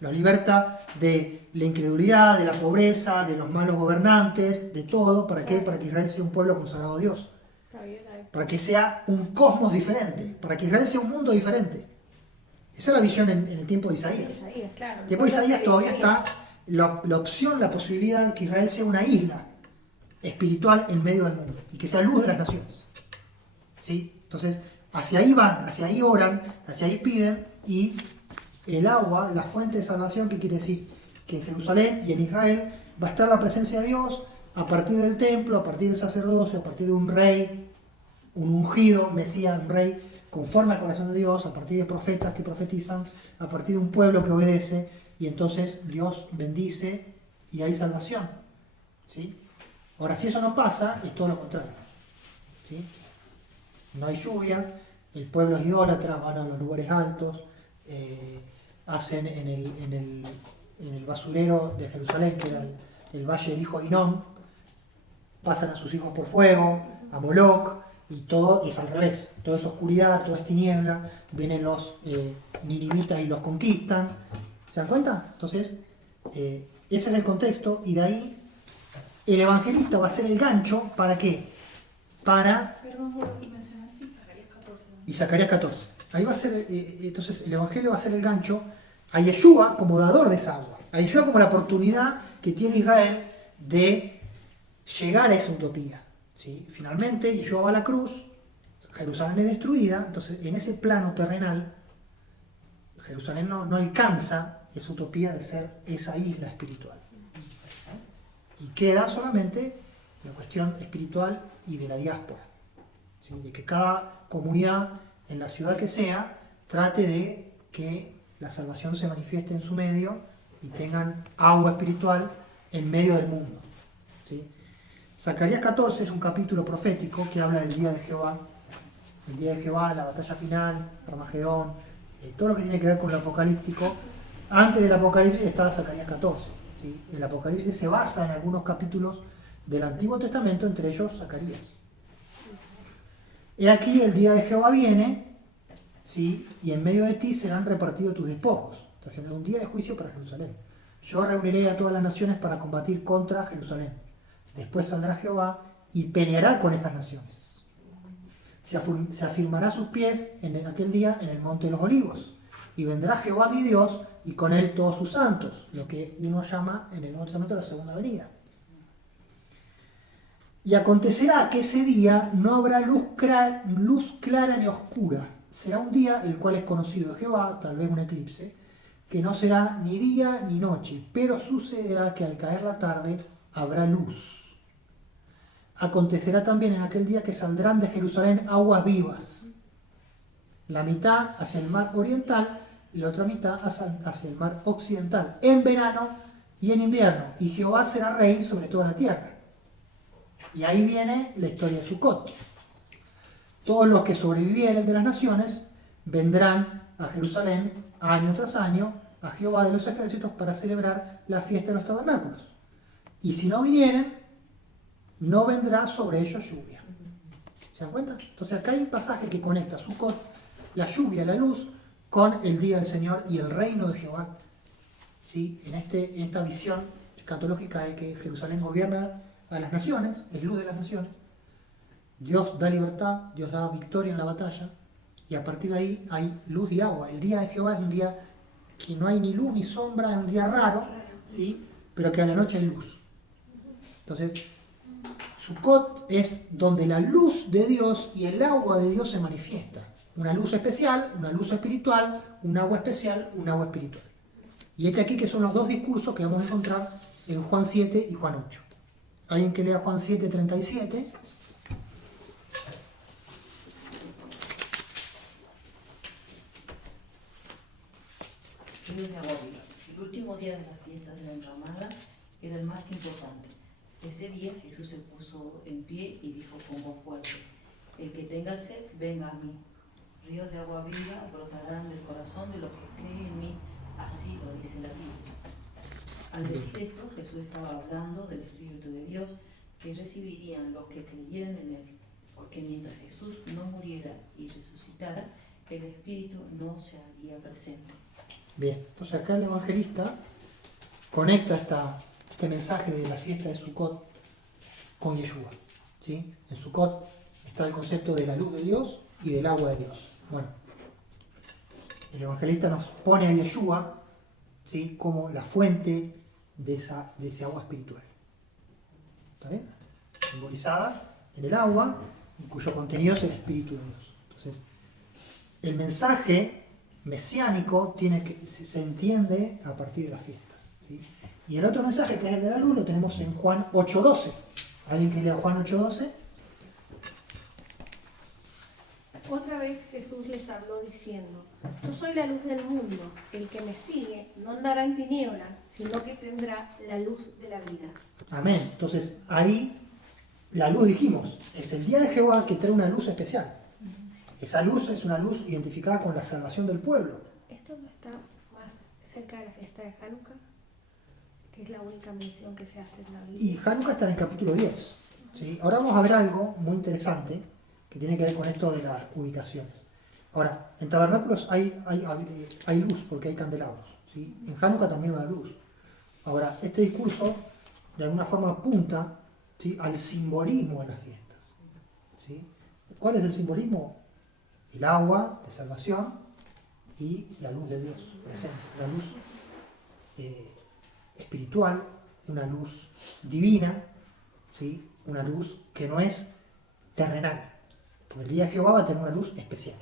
los liberta de la incredulidad, de la pobreza, de los malos gobernantes, de todo. ¿Para qué? Para que Israel sea un pueblo consagrado a Dios. Para que sea un cosmos diferente, para que Israel sea un mundo diferente. Esa es la visión en el tiempo de Isaías. Claro. En el tiempo de Isaías todavía está la opción, la posibilidad de que Israel sea una isla espiritual en medio del mundo y que sea luz de las naciones. ¿Sí? Entonces, hacia ahí van, hacia ahí oran, hacia ahí piden, y el agua, la fuente de salvación, que quiere decir que en Jerusalén y en Israel va a estar la presencia de Dios a partir del templo, a partir del sacerdocio, a partir de un rey, un ungido, un Mesías, un rey, conforme al corazón de Dios, a partir de profetas que profetizan, a partir de un pueblo que obedece, y entonces Dios bendice y hay salvación. ¿Sí? Ahora, si eso no pasa, es todo lo contrario. ¿Sí? No hay lluvia, el pueblo es idólatra, van a los lugares altos, hacen en el basurero de Jerusalén, que era el valle del hijo de Hinnom, pasan a sus hijos por fuego, a Moloch, y todo es al revés, todo es oscuridad, todo es tiniebla, vienen los ninivitas y los conquistan. ¿Se dan cuenta? Entonces, ese es el contexto, y de ahí el evangelista va a ser el gancho, ¿para qué? Para... Perdón, mencionaste Zacarías 14. Y Zacarías 14. Ahí va a ser, entonces el evangelio va a ser el gancho a Yeshua como dador de esa agua, a Yeshua como la oportunidad que tiene Israel de llegar a esa utopía. ¿Sí? Finalmente Yeshua va a la cruz, Jerusalén es destruida, entonces en ese plano terrenal Jerusalén no alcanza esa utopía de ser esa isla espiritual. ¿Sí? Y queda solamente la cuestión espiritual y de la diáspora. ¿Sí? De que cada comunidad en la ciudad que sea trate de que la salvación se manifieste en su medio y tengan agua espiritual en medio del mundo. ¿Sí? Zacarías 14 es un capítulo profético que habla del día de Jehová. El día de Jehová, la batalla final, Armagedón, todo lo que tiene que ver con lo apocalíptico. Antes del Apocalipsis estaba Zacarías 14. ¿Sí? El Apocalipsis se basa en algunos capítulos del Antiguo Testamento, entre ellos Zacarías. He aquí el día de Jehová viene, ¿sí? Y en medio de ti serán repartidos tus despojos. Está haciendo un día de juicio para Jerusalén. Yo reuniré a todas las naciones para combatir contra Jerusalén. Después saldrá Jehová y peleará con esas naciones. Se afirmará sus pies en aquel día en el monte de los olivos. Y vendrá Jehová mi Dios y con él todos sus santos, lo que uno llama en el Nuevo Testamento la segunda venida. Y acontecerá que ese día no habrá luz clara ni oscura. Será un día el cual es conocido de Jehová, tal vez un eclipse, que no será ni día ni noche, pero sucederá que al caer la tarde habrá luz. Acontecerá también en aquel día que saldrán de Jerusalén aguas vivas, la mitad hacia el mar oriental y la otra mitad hacia el mar occidental, en verano y en invierno, y Jehová será rey sobre toda la tierra. Y ahí viene la historia de Sucot. Todos los que sobrevivieren de las naciones vendrán a Jerusalén año tras año, a Jehová de los ejércitos, para celebrar la fiesta de los tabernáculos. Y si no vinieren, no vendrá sobre ellos lluvia. ¿Se dan cuenta? Entonces acá hay un pasaje que conecta Sucot, la lluvia, la luz, con el día del Señor y el reino de Jehová. ¿Sí? En esta visión escatológica de que Jerusalén gobierna a las naciones, es luz de las naciones. Dios da libertad, Dios da victoria en la batalla, y a partir de ahí hay luz y agua. El día de Jehová es un día que no hay ni luz ni sombra, es un día raro, ¿sí? Pero que a la noche hay luz. Entonces, Sucot es donde la luz de Dios y el agua de Dios se manifiesta. Una luz especial, una luz espiritual, un agua especial, un agua espiritual. Y este aquí que son los dos discursos que vamos a encontrar en Juan 7 y Juan 8. Alguien que lea Juan 7, 37. Ríos de agua viva. El último día de la fiesta de la enramada era el más importante. Ese día Jesús se puso en pie y dijo con voz fuerte: el que tenga sed, venga a mí. Ríos de agua viva brotarán del corazón de los que creen en mí, así lo dice la Biblia. Al decir esto, Jesús estaba hablando del Espíritu de Dios que recibirían los que creyeran en él, porque mientras Jesús no muriera y resucitara, el Espíritu no se haría presente. Bien, entonces acá el evangelista conecta este mensaje de la fiesta de Sucot con Yeshua. ¿Sí? En Sucot está el concepto de la luz de Dios y del agua de Dios. Bueno, el evangelista nos pone a Yeshua, ¿sí?, como la fuente de ese agua espiritual. ¿Está bien? Simbolizada en el agua y cuyo contenido es el Espíritu de Dios. Entonces, el mensaje mesiánico se entiende a partir de las fiestas. ¿Sí? Y el otro mensaje, que es el de la luz, lo tenemos en Juan 8:12. ¿Alguien que lea Juan 8:12? Otra vez Jesús les habló diciendo: yo soy la luz del mundo, el que me sigue no andará en tinieblas, sino que tendrá la luz de la vida. Amén. Entonces ahí la luz, dijimos, es el día de Jehová que trae una luz especial. Esa luz es una luz identificada con la salvación del pueblo. ¿Esto no está más cerca de la fiesta de Hanukkah? Que es la única mención que se hace en la Biblia. Y Hanukkah está en el capítulo 10. ¿Sí? Ahora vamos a ver algo muy interesante que tiene que ver con esto de las ubicaciones. Ahora, en tabernáculos hay luz porque hay candelabros. ¿Sí? En Hanukkah también va a haber luz. Ahora, este discurso de alguna forma apunta, ¿sí?, al simbolismo de las fiestas. ¿Sí? ¿Cuál es el simbolismo? El agua de salvación y la luz de Dios presente. La luz espiritual, una luz divina, ¿sí?, una luz que no es terrenal. Porque el día de Jehová va a tener una luz especial.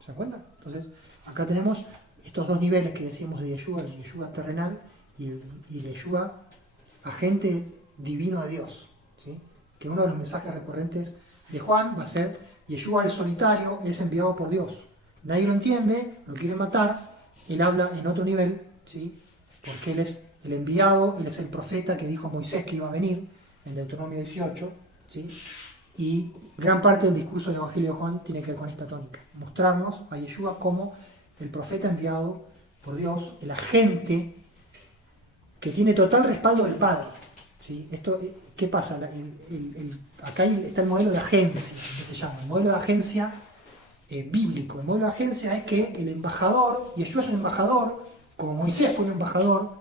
¿Se dan cuenta? Entonces, acá tenemos estos dos niveles que decíamos de Yeshua, el Yeshua terrenal y el Yeshua agente divino de Dios, ¿sí? Que uno de los mensajes recurrentes de Juan va a ser: Yeshua el solitario es enviado por Dios. Nadie lo entiende, lo quiere matar, él habla en otro nivel, ¿sí? Porque él es el enviado, él es el profeta que dijo a Moisés que iba a venir, en Deuteronomio 18, ¿sí? Y gran parte del discurso del Evangelio de Juan tiene que ver con esta tónica: mostrarnos a Yeshua como el profeta enviado por Dios, el agente que tiene total respaldo del Padre, ¿sí? Esto, ¿qué pasa? Acá está el modelo de agencia, que se llama, el modelo de agencia bíblico. El modelo de agencia es que el embajador, Yeshua es un embajador, como Moisés fue un embajador,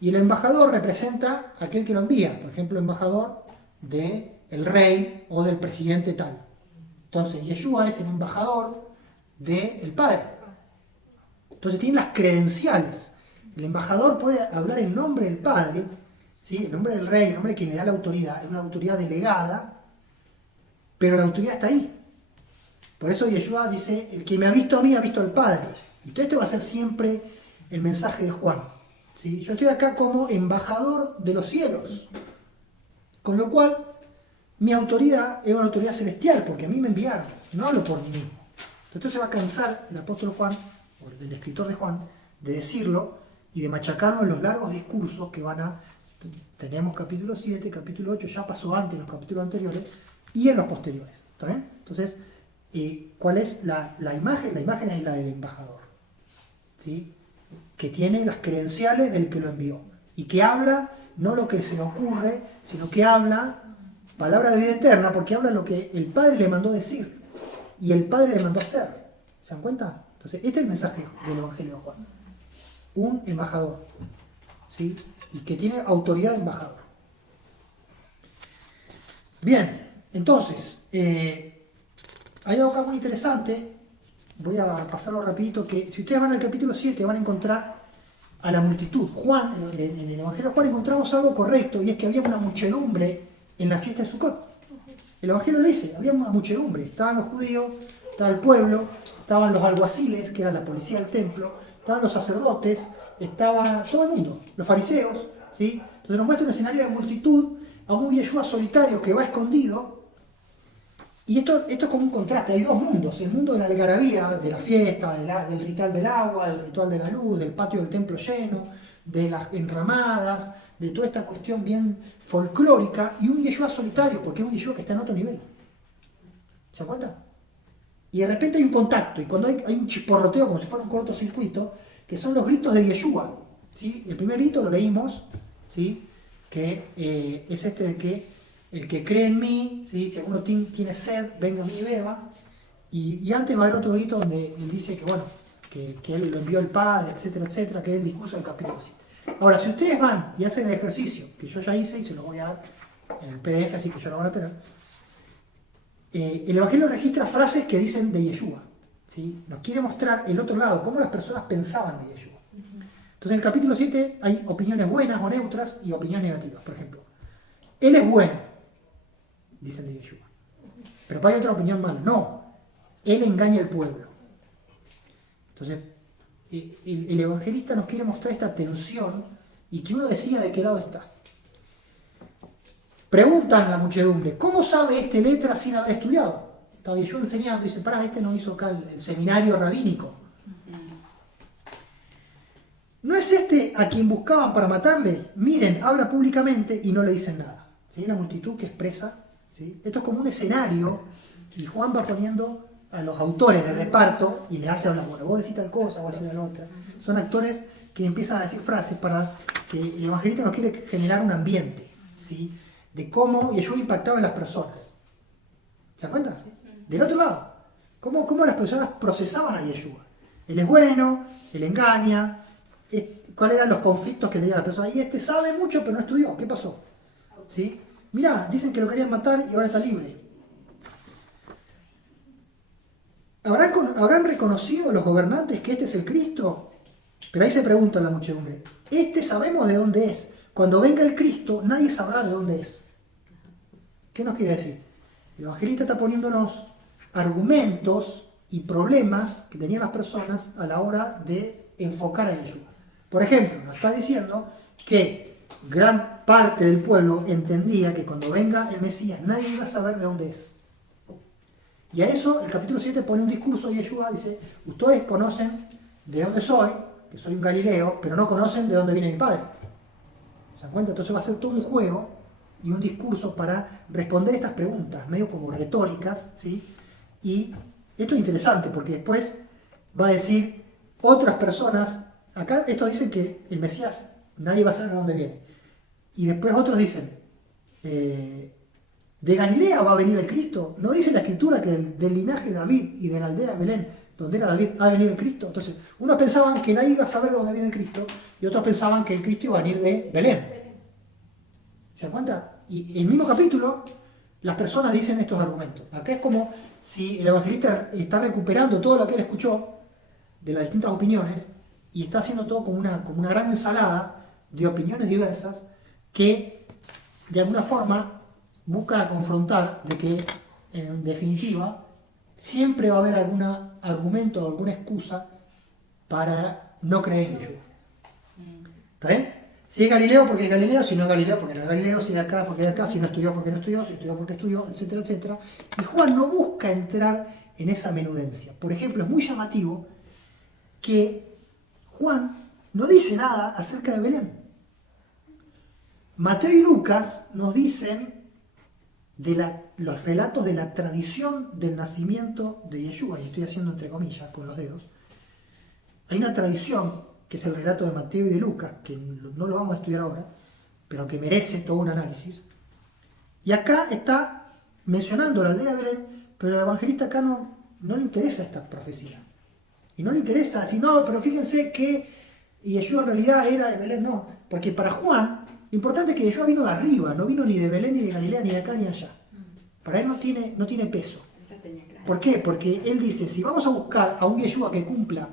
y el embajador representa a aquel que lo envía, por ejemplo, el embajador del rey o del presidente tal. Entonces, Yeshua es el embajador del Padre. Entonces, tiene las credenciales. El embajador puede hablar en nombre del Padre, ¿sí? El nombre del rey, el nombre de quien le da la autoridad, es una autoridad delegada, pero la autoridad está ahí. Por eso Yeshua dice: el que me ha visto a mí ha visto al Padre. Y todo esto va a ser siempre el mensaje de Juan, ¿sí? Yo estoy acá como embajador de los cielos, con lo cual mi autoridad es una autoridad celestial, porque a mí me enviaron, no hablo por mí mismo. Entonces se va a cansar el apóstol Juan, o el escritor de Juan, de decirlo y de machacarnos en los largos discursos que van a... Tenemos capítulo 7, capítulo 8, ya pasó antes en los capítulos anteriores y en los posteriores. ¿Está bien? Entonces, ¿cuál es la imagen? La imagen es la del embajador, ¿sí? Que tiene las credenciales del que lo envió y que habla no lo que se le ocurre, sino que habla palabra de vida eterna, porque habla lo que el Padre le mandó decir y el Padre le mandó hacer. ¿Se dan cuenta? Entonces, este es el mensaje del Evangelio de Juan. Un embajador, ¿sí? Y que tiene autoridad de embajador. Bien, entonces, hay algo acá muy interesante. Voy a pasarlo rapidito, que si ustedes van al capítulo 7 van a encontrar a la multitud. Juan, en el Evangelio de Juan encontramos algo correcto, y es que había una muchedumbre en la fiesta de Sukkot. El Evangelio lo dice: había una muchedumbre. Estaban los judíos, estaba el pueblo, estaban los alguaciles, que era la policía del templo, estaban los sacerdotes, estaba todo el mundo, los fariseos, ¿sí? Entonces nos muestra un escenario de multitud, a un Yeshua solitario que va escondido. Y esto es como un contraste, hay dos mundos: el mundo de la algarabía, de la fiesta, del ritual del agua, del ritual de la luz, del patio del templo lleno, de las enramadas, de toda esta cuestión bien folclórica, y un Yeshua solitario, porque es un Yeshua que está en otro nivel. ¿Se dan cuenta? Y de repente hay un contacto, y cuando hay un chisporroteo, como si fuera un cortocircuito, que son los gritos de Yeshua, ¿sí? El primer grito lo leímos, ¿sí? Que es este de que el que cree en mí, ¿sí? Si alguno tiene sed, venga a mí y beba. Y antes va a haber otro grito donde él dice que, bueno, que él lo envió el Padre, etcétera, etcétera, que es el discurso del capítulo 7. Ahora, si ustedes van y hacen el ejercicio, que yo ya hice y se los voy a dar en el PDF, así que ya lo van a tener, el Evangelio registra frases que dicen de Yeshua, ¿sí? Nos quiere mostrar el otro lado, cómo las personas pensaban de Yeshua. Entonces en el capítulo 7 hay opiniones buenas o neutras y opiniones negativas. Por ejemplo, él es bueno, dicen de Yeshua. Pero hay otra opinión mala. No, él engaña al pueblo. Entonces, el evangelista nos quiere mostrar esta tensión y que uno decida de qué lado está. Preguntan a la muchedumbre: ¿cómo sabe este letra sin haber estudiado? Estaba Yeshua enseñando y dice: pará, este no hizo acá el seminario rabínico. ¿No es este a quien buscaban para matarle? Miren, habla públicamente y no le dicen nada. ¿Sí? La multitud que expresa, ¿sí? Esto es como un escenario, y Juan va poniendo a los autores de reparto y le hace hablar: bueno, vos decís tal cosa, vos decís tal otra. Son actores que empiezan a decir frases para que el evangelista nos quiere generar un ambiente, ¿sí? De cómo Yeshua impactaba en las personas. ¿Se dan cuenta? Del otro lado, cómo las personas procesaban a Yeshua. Él es bueno, él engaña. ¿Cuáles eran los conflictos que tenía la persona? Y este sabe mucho pero no estudió. ¿Qué pasó? ¿Sí? Mirá, dicen que lo querían matar y ahora está libre. ¿Habrán reconocido los gobernantes que este es el Cristo? Pero ahí se pregunta la muchedumbre: este sabemos de dónde es. Cuando venga el Cristo, nadie sabrá de dónde es. ¿Qué nos quiere decir? El evangelista está poniéndonos argumentos y problemas que tenían las personas a la hora de enfocar a Yeshua. Por ejemplo, nos está diciendo que gran parte del pueblo entendía que cuando venga el Mesías nadie iba a saber de dónde es. Y a eso el capítulo 7 pone un discurso y Yeshua dice, ustedes conocen de dónde soy, que soy un Galileo, pero no conocen de dónde viene mi padre. ¿Se dan cuenta? Entonces va a ser todo un juego y un discurso para responder estas preguntas, medio como retóricas, ¿sí? Y esto es interesante porque después va a decir otras personas, acá estos dicen que el Mesías nadie va a saber de dónde viene. Y después otros dicen, de Galilea va a venir el Cristo. ¿No dice la Escritura que del linaje de David y de la aldea de Belén, donde era David, ha de venir el Cristo? Entonces, unos pensaban que nadie iba a saber de dónde viene el Cristo y otros pensaban que el Cristo iba a venir de Belén. ¿Se dan cuenta? Y en el mismo capítulo, las personas dicen estos argumentos. Acá es como si el evangelista está recuperando todo lo que él escuchó de las distintas opiniones y está haciendo todo como una gran ensalada de opiniones diversas que, de alguna forma, busca confrontar de que, en definitiva, siempre va a haber algún argumento o alguna excusa para no creer en Yeshua. ¿Está bien? Si es Galileo, porque es Galileo; si no es Galileo, porque no es Galileo; si es acá, porque es acá; si no estudió, porque no estudió; si estudió, porque estudió, etcétera, etcétera. Y Juan no busca entrar en esa menudencia. Por ejemplo, es muy llamativo que Juan no dice nada acerca de Belén. Mateo y Lucas nos dicen los relatos de la tradición del nacimiento de Yeshua, y estoy haciendo entre comillas con los dedos. Hay una tradición, que es el relato de Mateo y de Lucas, que no lo vamos a estudiar ahora, pero que merece todo un análisis. Y acá está mencionando la aldea de Belén, pero al evangelista acá no le interesa esta profecía. Y no le interesa decir, no, pero fíjense que Yeshua en realidad era de Belén. No, porque para Juan, lo importante es que Yeshua vino de arriba, no vino ni de Belén, ni de Galilea, ni de acá, ni de allá. Para él no tiene peso. ¿Por qué? Porque él dice, si vamos a buscar a un Yeshua que cumpla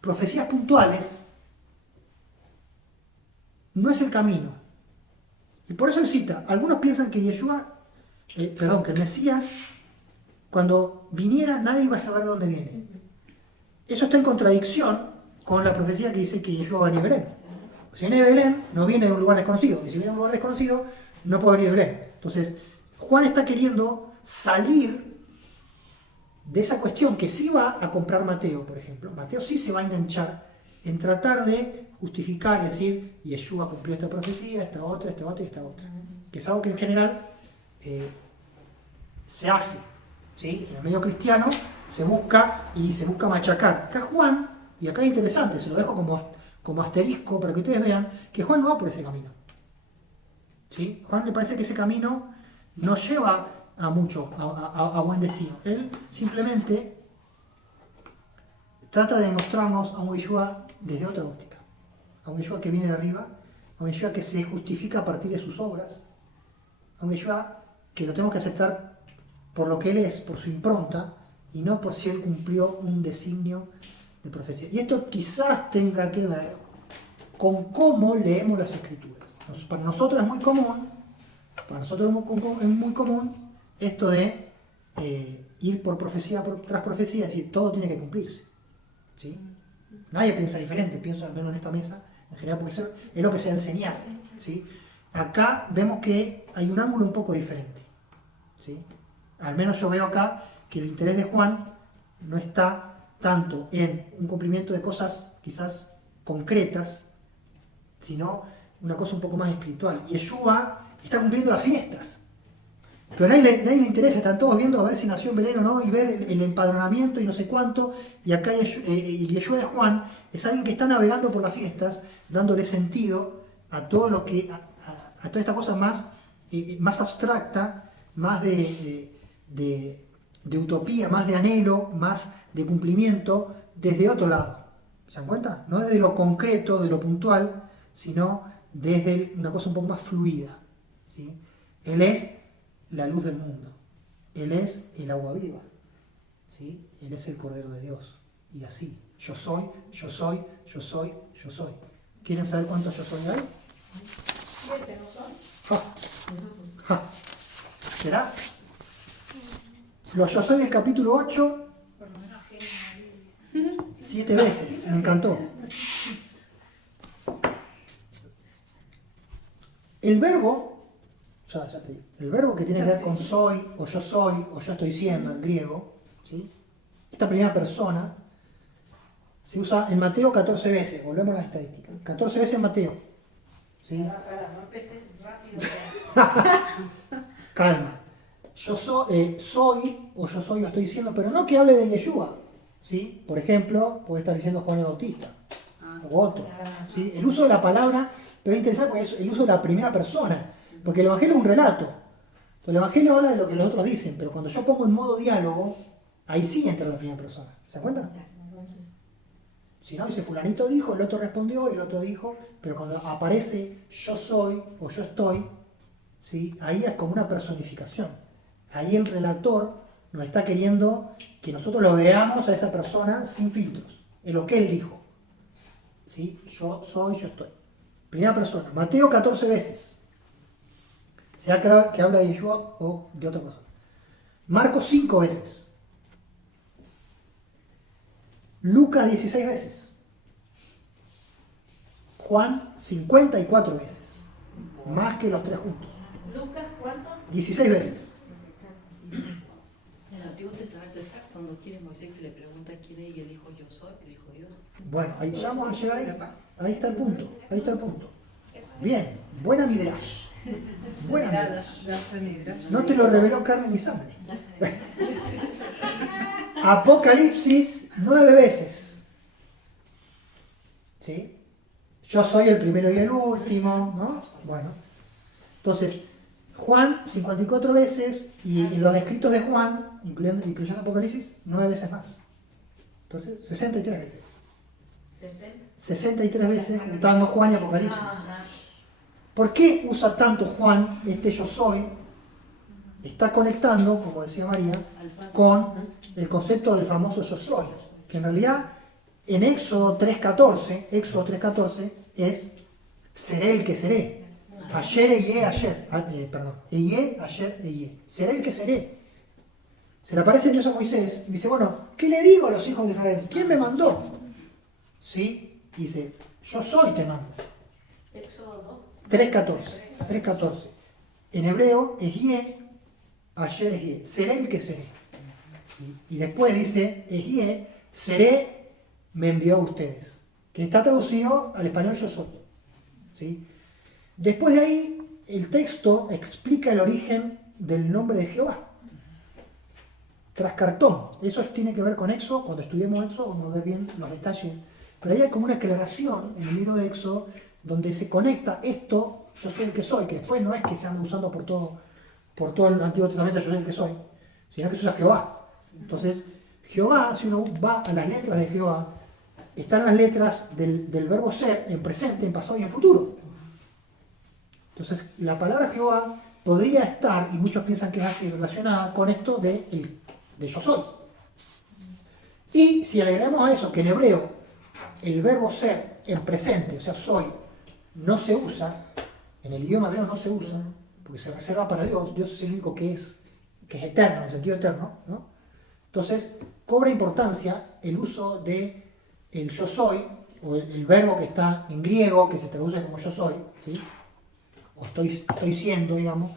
profecías puntuales, no es el camino. Y por eso él cita, algunos piensan que que el Mesías, cuando viniera, nadie iba a saber de dónde viene. Eso está en contradicción con la profecía que dice que Yeshua va a venir de Belén. Si viene de Belén, no viene de un lugar desconocido. Y si viene de un lugar desconocido, no puede venir de Belén. Entonces, Juan está queriendo salir de esa cuestión que sí va a comprar Mateo, por ejemplo. Mateo sí se va a enganchar en tratar de justificar y decir, Yeshua cumplió esta profecía, esta otra y esta otra. Que es algo que en general se hace, ¿sí? En el medio cristiano se busca machacar. Acá Juan, y acá es interesante, se lo dejo como asterisco para que ustedes vean, que Juan no va por ese camino. ¿Sí? Juan le parece que ese camino no lleva a buen destino. Él simplemente trata de mostrarnos a un Yeshua desde otra óptica. A un Yeshua que viene de arriba, a un Yeshua que se justifica a partir de sus obras, a un Yeshua que lo tenemos que aceptar por lo que él es, por su impronta, y no por si él cumplió un designio de profecía. Y esto quizás tenga que ver con cómo leemos las Escrituras. Para nosotros es muy común, esto de ir por profecía tras profecía, es decir, todo tiene que cumplirse. ¿Sí? Nadie piensa diferente, pienso al menos en esta mesa, en general, porque es lo que se ha enseñado. ¿Sí? Acá vemos que hay un ángulo un poco diferente. ¿Sí? Al menos yo veo acá que el interés de Juan no está tanto en un cumplimiento de cosas quizás concretas, sino una cosa un poco más espiritual. Y Yeshua está cumpliendo las fiestas, pero a nadie le interesa, están todos viendo a ver si nació en Belén o no, y ver el empadronamiento y no sé cuánto. Y acá el Yeshua de Juan es alguien que está navegando por las fiestas, dándole sentido a todo lo que, a toda esta cosa más abstracta, más de utopía, más de anhelo, más de cumplimiento, desde otro lado. ¿Se dan cuenta? No desde lo concreto, de lo puntual, sino desde una cosa un poco más fluida. ¿Sí? Él es la luz del mundo. Él es el agua viva. ¿Sí? Él es el Cordero de Dios. Y así, yo soy, yo soy, yo soy, yo soy. ¿Quieren saber cuántos yo soy hay? 7 no son. ¿Será? Los yo soy del capítulo 8, 7 veces, me encantó. El verbo, ya te digo, el verbo que tiene que ver con soy, o yo estoy siendo en griego, ¿sí? Esta primera persona se usa en Mateo 14 veces, volvemos a la estadística. 14 veces en Mateo. ¿Sí? No empecé rápido. Calma. Yo soy, o yo soy, o estoy diciendo, pero no que hable de Yeshua. ¿Sí? Por ejemplo, puede estar diciendo Juan el Bautista, o otro. ¿Sí? El uso de la palabra, pero es interesante porque es el uso de la primera persona, porque el Evangelio es un relato. Entonces, el Evangelio habla de lo que los otros dicen, pero cuando yo pongo en modo diálogo, ahí sí entra la primera persona. ¿Se dan cuenta? Si no, dice fulanito dijo, el otro respondió y el otro dijo, pero cuando aparece yo soy o yo estoy, ¿sí? Ahí es como una personificación. Ahí el relator nos está queriendo que nosotros lo veamos a esa persona sin filtros, en lo que él dijo. ¿Sí? Yo soy, yo estoy. Primera persona. Mateo 14 veces. Sea que habla de Yeshua o de otra persona. Marcos 5 veces. Lucas 16 veces. Juan 54 veces. Más que los 3 juntos. Lucas, ¿cuánto? 16 veces. En el Antiguo Testamento está cuando quiere Moisés que le pregunta quién es y él dijo yo soy, el Hijo de Dios. Bueno, ahí ya vamos a llegar ahí. Ahí está el punto. Ahí está el punto. Bien, buena midrash. Buena midrash. No te lo reveló Carmen y Sandra. Apocalipsis 9 veces. ¿Sí? Yo soy el primero y el último, ¿no? Bueno. Entonces, Juan 54 veces y en los escritos de Juan, incluyendo Apocalipsis, 9 veces más. Entonces, 63 veces. 63 veces juntando Juan y Apocalipsis. ¿Por qué usa tanto Juan este yo soy? Está conectando, como decía María, con el concepto del famoso yo soy, que en realidad en Éxodo 3.14 es seré el que seré. Ayer, eyé, ayer. Eyé, ayer, eyé. Seré el que seré. Se le aparece Dios a Moisés y dice, bueno, ¿qué le digo a los hijos de Israel? ¿Quién me mandó? ¿Sí? Y dice, yo soy te mando. Éxodo 3.14. En hebreo es ye, ayer es ye. Seré el que seré. ¿Sí? Y después dice, es ye, seré, me envió a ustedes. Que está traducido al español yo soy. ¿Sí? Después de ahí, el texto explica el origen del nombre de Jehová. Trascartón. Eso tiene que ver con Éxodo. Cuando estudiemos Éxodo vamos a ver bien los detalles. Pero ahí hay como una aclaración en el libro de Éxodo donde se conecta esto, yo soy el que soy, que después no es que se anda usando por todo el Antiguo Testamento, yo soy el que soy, sino que se usa Jehová. Entonces, Jehová, si uno va a las letras de Jehová, están las letras del verbo ser en presente, en pasado y en futuro. Entonces, la palabra Jehová podría estar, y muchos piensan que es así, relacionada con esto de yo soy. Y si le agregamos a eso que en hebreo el verbo ser en presente, o sea, soy, no se usa, en el idioma hebreo no se usa, porque se reserva para Dios. Dios es el único que es eterno, en el sentido eterno, ¿no? Entonces, cobra importancia el uso de el yo soy, o el verbo que está en griego, que se traduce como yo soy, ¿sí? O estoy siendo, digamos.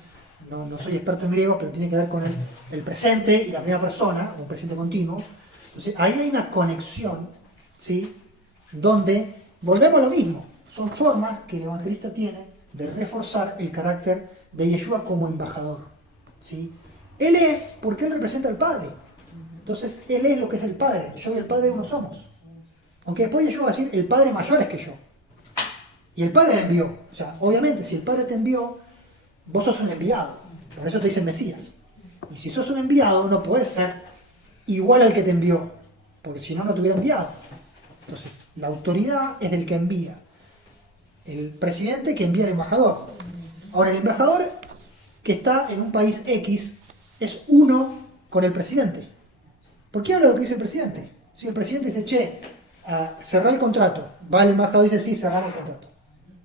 No soy experto en griego, pero tiene que ver con el presente y la primera persona, un presente continuo. Entonces, ahí hay una conexión, ¿sí? Donde volvemos a lo mismo. Son formas que el evangelista tiene de reforzar el carácter de Yeshua como embajador. ¿Sí? Él es porque él representa al Padre. Entonces, él es lo que es el Padre. Yo y el Padre uno somos. Aunque después Yeshua va a decir, el Padre mayor es que yo. Y el Padre me envió. O sea, obviamente, si el Padre te envió, vos sos un enviado. Por eso te dicen Mesías. Y si sos un enviado, no podés ser igual al que te envió. Porque si no, no te hubiera enviado. Entonces, la autoridad es del que envía. El presidente que envía al embajador. Ahora, el embajador que está en un país X es uno con el presidente. ¿Por qué habla lo que dice el presidente? Si el presidente dice, che, cerrar el contrato, va el embajador y dice, sí, cerramos el contrato.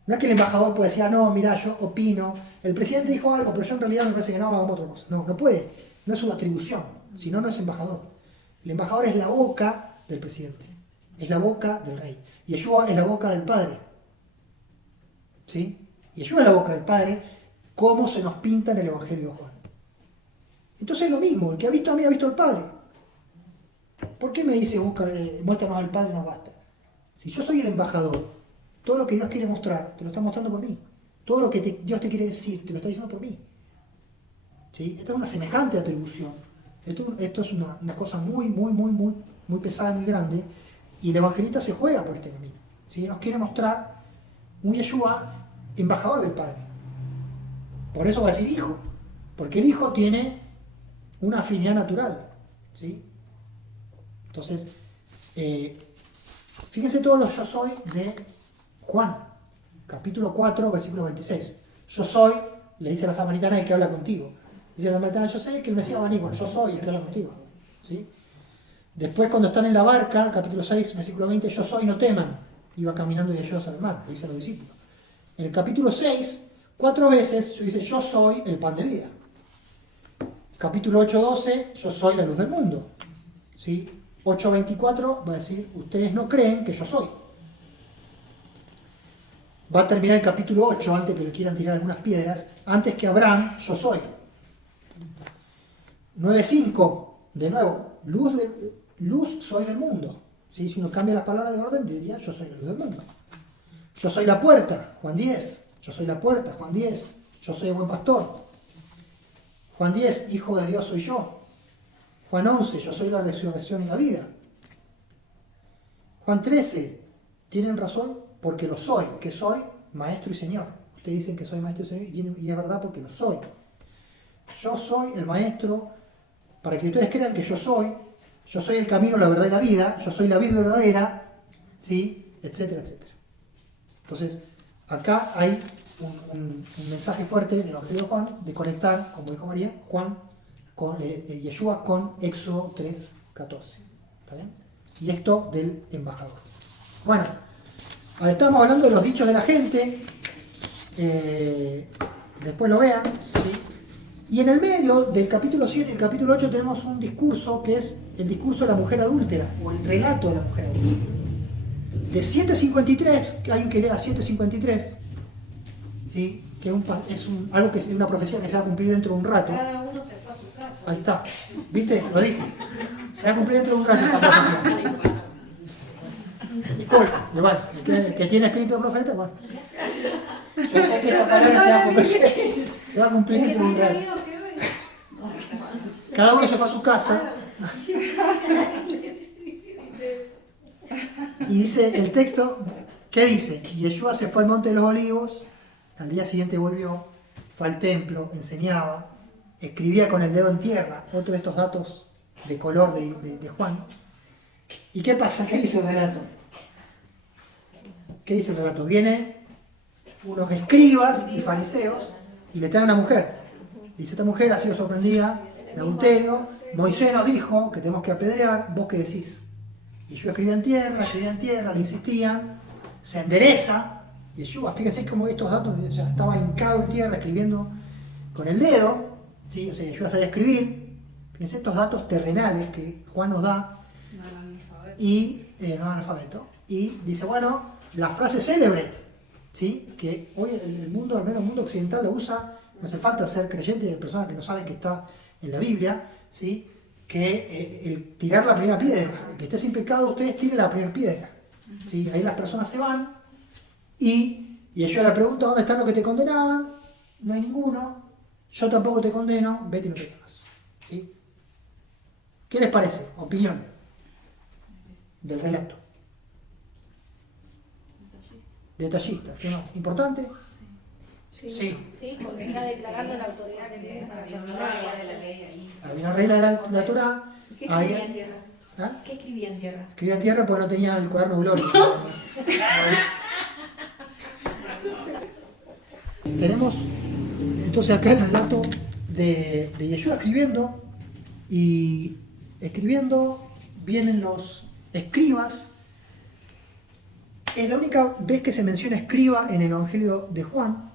No es que el embajador puede decir, no, mira, yo opino, el presidente dijo algo, pero yo en realidad me parece que no, hagamos otra cosa. No, no puede, no es una atribución, si no, no es embajador. El embajador es la boca del presidente. es la boca del rey. Yeshua es la boca del Padre. ¿Sí? Yeshua es la boca del Padre, como se nos pinta en el Evangelio de Juan. Entonces es lo mismo, el que ha visto a mí ha visto al Padre. ¿Por qué me dice, muéstranos al Padre, nos basta? Si yo soy el embajador, todo lo que Dios quiere mostrar, te lo está mostrando por mí. Todo lo que Dios te quiere decir, te lo está diciendo por mí. ¿Sí? Esta es una semejante atribución. Esto es una cosa muy pesada, muy grande, y el evangelista se juega por este camino. ¿Sí? Nos quiere mostrar un Yeshua embajador del Padre. Por eso va a decir hijo, porque el hijo tiene una afinidad natural. ¿Sí? Entonces, fíjense todos los yo soy de Juan, capítulo 4, versículo 26. Yo soy, le dice a la samaritana, el que habla contigo. Dice la samaritana, yo sé que el Mesías va a venir. Bueno, yo soy el que habla contigo. ¿Sí? Después, cuando están en la barca, capítulo 6, versículo 20, yo soy, no teman. Iba caminando y ellos al mar, le dice a los discípulos. En el capítulo 6, 4 veces dice, yo soy el pan de vida. Capítulo 8, 12, yo soy la luz del mundo. ¿Sí? 8:24 va a decir, ustedes no creen que yo soy. Va a terminar el capítulo 8, antes que le quieran tirar algunas piedras, antes que Abraham, yo soy. 9:5, de nuevo, luz soy del mundo. ¿Sí? Si uno cambia las palabras de orden, diría, yo soy la luz del mundo. Yo soy la puerta, Juan 10. Yo soy la puerta, Juan 10. Yo soy el buen pastor. Juan 10, hijo de Dios soy yo. Juan 11, yo soy la resurrección y la vida. Juan 13, tienen razón porque lo soy, que soy maestro y señor. Ustedes dicen que soy maestro y señor y es verdad porque lo soy. Yo soy el maestro, para que ustedes crean que yo soy el camino, la verdad y la vida, yo soy la vida verdadera, ¿sí? Etcétera, etcétera. Entonces, acá hay un mensaje fuerte del Evangelio de Juan de conectar, como dijo María, Juan con Yeshua con Éxodo 3:14. ¿Está bien? Y esto del embajador. Bueno, estamos hablando de los dichos de la gente. Después lo vean. ¿Sí? Y en el medio del capítulo 7 y el capítulo 8 tenemos un discurso que es el discurso de la mujer adúltera, o el relato de la mujer adúltera. De 7:53, que alguien que lea 7:53, ¿sí? Que algo que es una profecía que se va a cumplir dentro de un rato. Cada uno se fue a su casa. Ahí está. ¿Viste? Lo dije. Se va a cumplir dentro de un rato esta profecía. Disculpa, bueno, el que tiene espíritu de profeta, bueno. Yo sé que esta palabra se va a cumplir dentro de un rato. Cada uno se fue a su casa. Y dice el texto, ¿qué dice? Y Yeshua se fue al monte de los olivos, al día siguiente volvió, fue al templo, enseñaba, escribía con el dedo en tierra, otro de estos datos de color de Juan. ¿Y qué pasa? ¿Qué dice el relato? ¿Qué dice el relato? Vienen unos escribas y fariseos y le traen una mujer. Dice, esta mujer ha sido sorprendida de adulterio, Moisés nos dijo que tenemos que apedrear, ¿vos qué decís? Y yo escribía en tierra, le insistían, se endereza, y Yeshua, fíjense cómo estos datos, ya estaba hincado en tierra escribiendo con el dedo, ¿sí? O sea, Yeshua sabía escribir, fíjense estos datos terrenales que Juan nos da, y no analfabeto, y dice, bueno, la frase célebre, ¿sí? Que hoy el mundo, al menos el mundo occidental, lo usa, no hace falta ser creyente de personas que no saben que está en la Biblia, ¿sí? Que el tirar la primera piedra, el que esté sin pecado, ustedes tiren la primera piedra. ¿Sí? Ahí las personas se van y ellos le preguntan dónde están los que te condenaban, no hay ninguno, yo tampoco te condeno, vete y no peques más. ¿Sí? ¿Qué les parece? Opinión del relato. Detallista, ¿qué más? ¿Importante? Sí. Sí, porque está declarando la autoridad que tiene para terminar. de la ley ahí. Había una regla de la Torá. ¿Qué escribía en tierra? ¿Ah? ¿Qué escribía en tierra? Escribía en tierra porque no tenía el cuaderno Gloria. Tenemos entonces acá el relato de Yeshua escribiendo, y escribiendo vienen los escribas. Es la única vez que se menciona escriba en el Evangelio de Juan.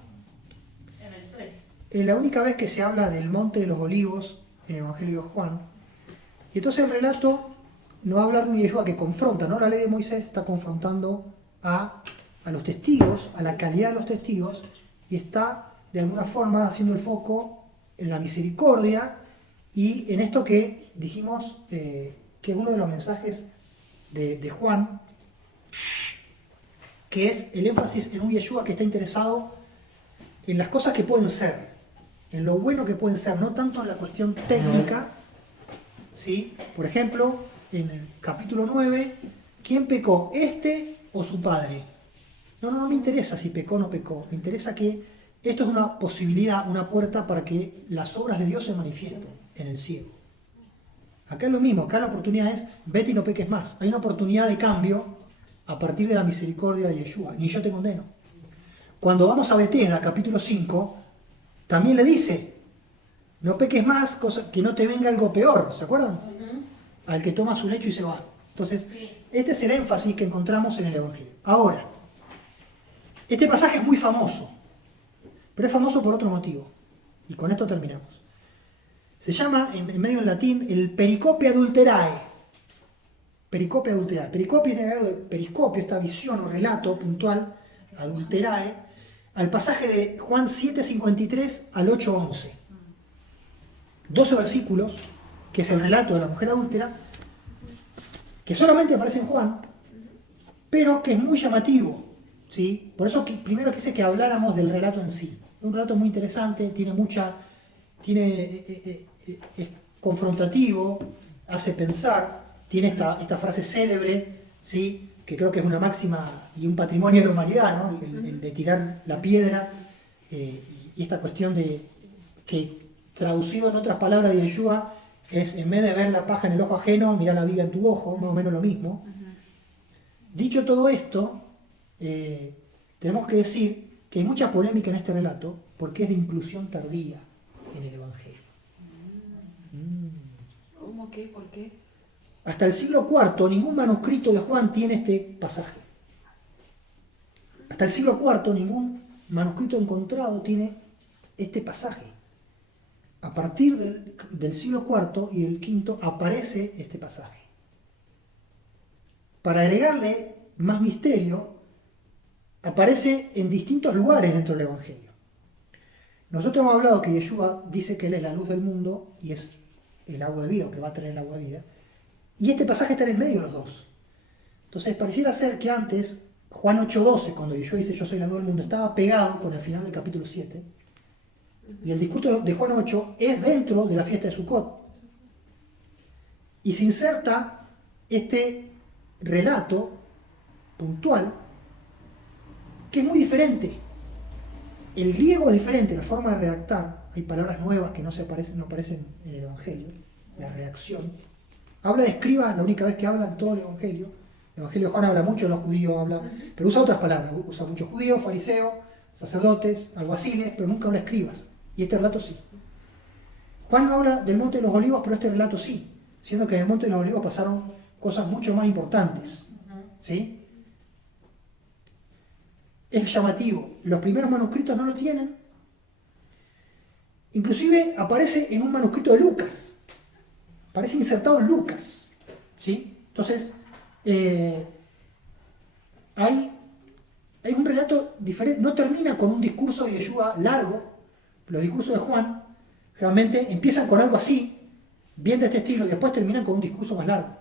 Es la única vez que se habla del Monte de los Olivos en el Evangelio de Juan. Y entonces el relato no va a hablar de un Yeshua que confronta, ¿no? La ley de Moisés está confrontando a los testigos, a la calidad de los testigos, y está de alguna forma haciendo el foco en la misericordia y en esto que dijimos que es uno de los mensajes de Juan, que es el énfasis en un Yeshua que está interesado en las cosas que pueden ser, en lo bueno que pueden ser, no tanto en la cuestión técnica, ¿sí? Por ejemplo, en el capítulo 9, ¿quién pecó? ¿Este o su padre? No me interesa si pecó o no pecó, me interesa que esto es una posibilidad, una puerta para que las obras de Dios se manifiesten en el ciego. Acá es lo mismo, acá la oportunidad es, vete y no peques más. Hay una oportunidad de cambio a partir de la misericordia de Yeshua, ni yo te condeno. Cuando vamos a Betesda, capítulo 5, también le dice, no peques más, que no te venga algo peor, ¿se acuerdan? Al que toma su lecho y se va. Entonces, este es el énfasis que encontramos en el Evangelio. Ahora, este pasaje es muy famoso, pero es famoso por otro motivo. Y con esto terminamos. Se llama, en medio en latín, el pericope adulterae. Pericope adulterae. Pericope tiene algo de periscopio, esta visión o relato puntual, adulterae, al pasaje de Juan 7:53 al 8:11. 12 versículos, que es el relato de la mujer adúltera, que solamente aparece en Juan, pero que es muy llamativo, ¿sí? Por eso primero quise que habláramos del relato en sí. Es un relato muy interesante, es confrontativo, hace pensar, tiene esta frase célebre, ¿sí? Que creo que es una máxima y un patrimonio de la humanidad, ¿no? El de tirar la piedra, y esta cuestión de que traducido en otras palabras de Yeshua es, en vez de ver la paja en el ojo ajeno, mirar la viga en tu ojo, más o menos lo mismo. Dicho todo esto, tenemos que decir que hay mucha polémica en este relato porque es de inclusión tardía en el Evangelio. ¿Cómo qué? ¿Por qué? Hasta el siglo IV ningún manuscrito de Juan tiene este pasaje. Hasta el siglo IV ningún manuscrito encontrado tiene este pasaje. A partir del siglo IV y el V aparece este pasaje. Para agregarle más misterio, aparece en distintos lugares dentro del Evangelio. Nosotros hemos hablado que Yeshua dice que Él es la luz del mundo y es el agua de vida, o que va a traer el agua de vida. Y este pasaje está en el medio de los dos. Entonces pareciera ser que antes, Juan 8:12, cuando Yeshua dice yo soy la luz del mundo, estaba pegado con el final del capítulo 7. Y el discurso de Juan 8 es dentro de la fiesta de Sukkot. Y se inserta este relato puntual que es muy diferente. El griego es diferente, la forma de redactar, hay palabras nuevas que no aparecen en el Evangelio, la redacción. Habla de escriba la única vez que habla en todo el Evangelio. El Evangelio de Juan habla mucho de los judíos, pero usa otras palabras, usa muchos judíos, fariseos, sacerdotes, alguaciles, pero nunca habla de escribas. Y este relato sí. Juan no habla del Monte de los Olivos, pero este relato sí, siendo que en el Monte de los Olivos pasaron cosas mucho más importantes. ¿Sí? Es llamativo. Los primeros manuscritos no lo tienen. Inclusive aparece en un manuscrito de Lucas. Aparece insertado en Lucas. ¿Sí? Entonces, hay un relato diferente. No termina con un discurso de Yeshua largo. Los discursos de Juan realmente empiezan con algo así, bien de este estilo, y después terminan con un discurso más largo.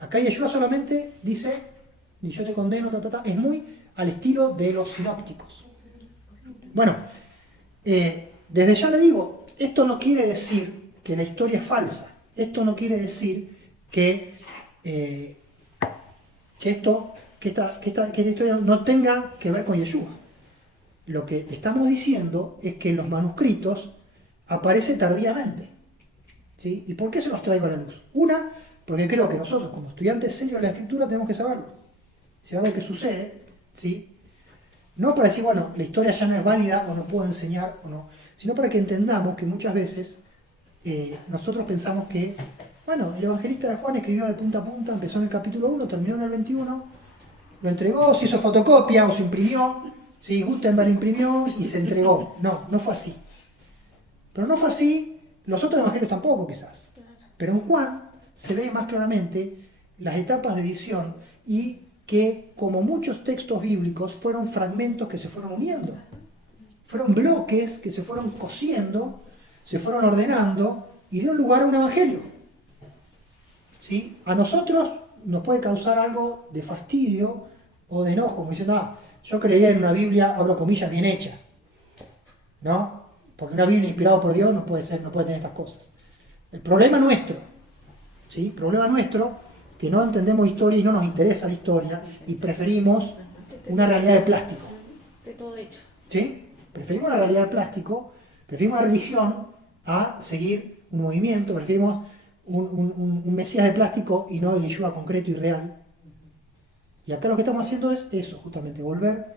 Acá Yeshua solamente dice, ni yo te condeno, es muy al estilo de los sinópticos. Bueno, desde ya le digo, esto no quiere decir que la historia es falsa, esto no quiere decir que esta historia no tenga que ver con Yeshua. Lo que estamos diciendo es que en los manuscritos aparece tardíamente. ¿Sí? ¿Y por qué se los traigo a la luz? Una, porque creo que nosotros, como estudiantes serios de la Escritura, tenemos que saberlo. Si algo que sucede, ¿sí? No para decir, bueno, la historia ya no es válida o no puedo enseñar o no, sino para que entendamos que muchas veces nosotros pensamos que, bueno, el evangelista de Juan escribió de punta a punta, empezó en el capítulo 1, terminó en el 21, lo entregó, se hizo fotocopia o se imprimió, ¿sí? Gutenberg imprimió y se entregó. No fue así. Pero no fue así, los otros evangelios tampoco quizás. Pero en Juan se ve más claramente las etapas de edición y que, como muchos textos bíblicos, fueron fragmentos que se fueron uniendo. Fueron bloques que se fueron cosiendo, se fueron ordenando y dieron lugar a un evangelio. ¿Sí? A nosotros nos puede causar algo de fastidio o de enojo, como diciendo, yo creía en una Biblia, abro comillas, bien hecha. ¿No? Porque una Biblia inspirada por Dios no puede tener estas cosas. El problema nuestro, ¿sí? El problema nuestro, que no entendemos historia y no nos interesa la historia y preferimos una realidad de plástico. De todo hecho. ¿Sí? Preferimos la realidad de plástico, preferimos la religión a seguir un movimiento, preferimos un Mesías de plástico y no el Yeshua concreto y real. Y acá lo que estamos haciendo es eso, justamente, volver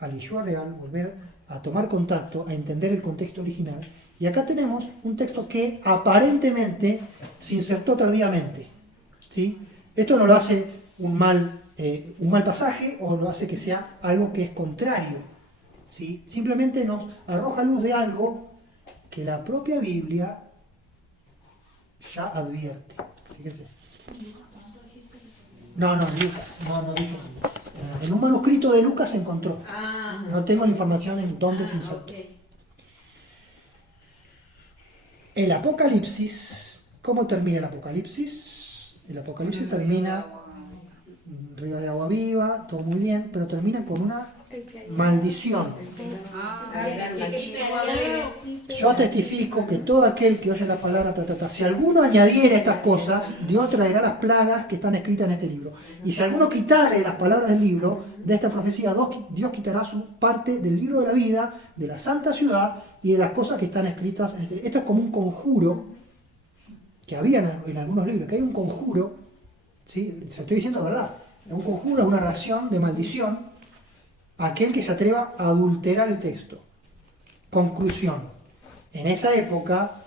al Yeshua real, volver a tomar contacto, a entender el contexto original. Y acá tenemos un texto que aparentemente se insertó tardíamente. ¿Sí? Esto no lo hace un mal pasaje o lo hace que sea algo que es contrario. ¿Sí? Simplemente nos arroja luz de algo que la propia Biblia ya advierte. Fíjense. No, Lucas, no dijo. En un manuscrito de Lucas se encontró. No tengo la información en dónde se insertó. Okay. El Apocalipsis, ¿cómo termina el Apocalipsis? El Apocalipsis termina un río de agua viva, todo muy bien, pero termina con una maldición. Yo testifico que todo aquel que oye la palabra, si alguno añadiera estas cosas, Dios traerá las plagas que están escritas en este libro. Y si alguno quitare las palabras del libro, de esta profecía, Dios quitará su parte del libro de la vida, de la santa ciudad y de las cosas que están escritas en este libro. Esto es como un conjuro que había en algunos libros, que hay un conjuro, ¿sí? Se estoy diciendo verdad, un conjuro es una ración de maldición a aquel que se atreva a adulterar el texto. Conclusión. En esa época,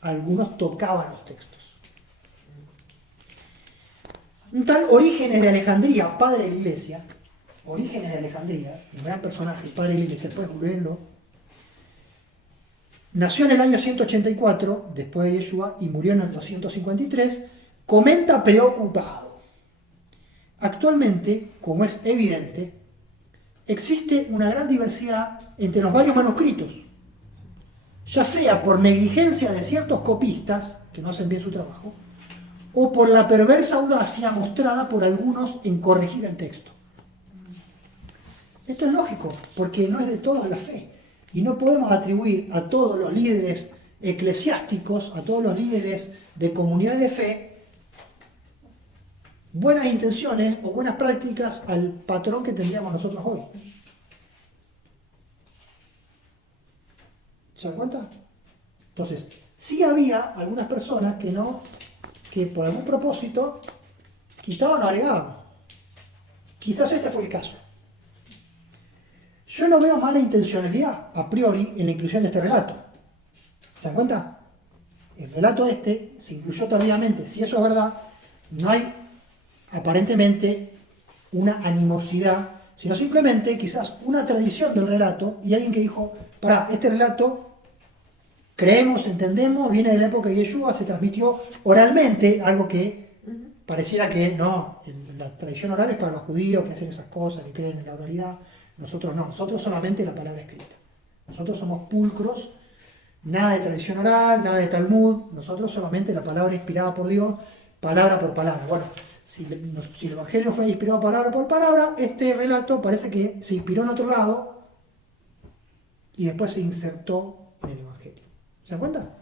algunos tocaban los textos. Un tal Orígenes de Alejandría, padre de la iglesia, Orígenes de Alejandría, un gran personaje, padre de la iglesia, después leerlo, nació en el año 184, después de Yeshua, y murió en el 253, comenta preocupado. Actualmente, como es evidente, existe una gran diversidad entre los varios manuscritos, ya sea por negligencia de ciertos copistas, que no hacen bien su trabajo, o por la perversa audacia mostrada por algunos en corregir el texto. Esto es lógico, porque no es de todos la fe, y no podemos atribuir a todos los líderes eclesiásticos, a todos los líderes de comunidad de fe, buenas intenciones o buenas prácticas al patrón que tendríamos nosotros hoy. ¿Se dan cuenta? Entonces, sí había algunas personas que por algún propósito quitaban o agregaban. Quizás este fue el caso. Yo no veo mala intencionalidad a priori en la inclusión de este relato. ¿Se dan cuenta? El relato se incluyó tardíamente. Si eso es verdad, no hay aparentemente una animosidad, sino simplemente quizás una tradición del relato y alguien que dijo, este relato creemos, entendemos, viene de la época de Yeshua, se transmitió oralmente, algo que pareciera que no, la tradición oral es para los judíos que hacen esas cosas, que creen en la oralidad. Nosotros no, nosotros solamente la palabra escrita. Nosotros somos pulcros, nada de tradición oral, nada de Talmud, nosotros solamente la palabra inspirada por Dios, palabra por palabra. Bueno, si el Evangelio fue inspirado palabra por palabra, este relato parece que se inspiró en otro lado y después se insertó en el Evangelio. ¿Se dan cuenta?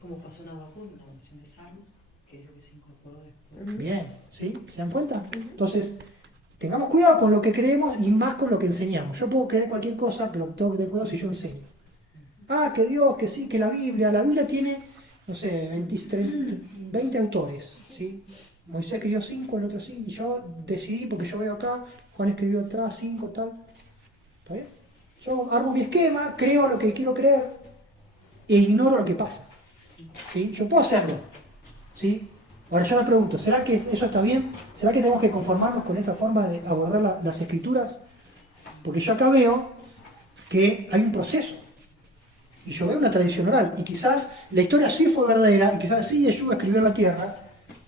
Como pasó en Habacuc, la versión de Salmo, que dijo que se incorporó después. Bien, ¿sí? ¿Se dan cuenta? Entonces, tengamos cuidado con lo que creemos y más con lo que enseñamos. Yo puedo creer cualquier cosa, pero tengo que tener cuidado si yo enseño. Que Dios, que sí, que la Biblia tiene, no sé, 20 autores, ¿sí? Moisés escribió 5, el otro sí, y yo decidí, porque yo veo acá, Juan escribió atrás 5, tal. ¿Está bien? Yo armo mi esquema, creo lo que quiero creer e ignoro lo que pasa. ¿Sí? Yo puedo hacerlo. ¿Sí? Ahora yo me pregunto, ¿será que eso está bien? ¿Será que tenemos que conformarnos con esa forma de abordar las escrituras? Porque yo acá veo que hay un proceso. Y yo veo una tradición oral. Y quizás la historia sí fue verdadera, y quizás sí Yeshua escribió en la tierra,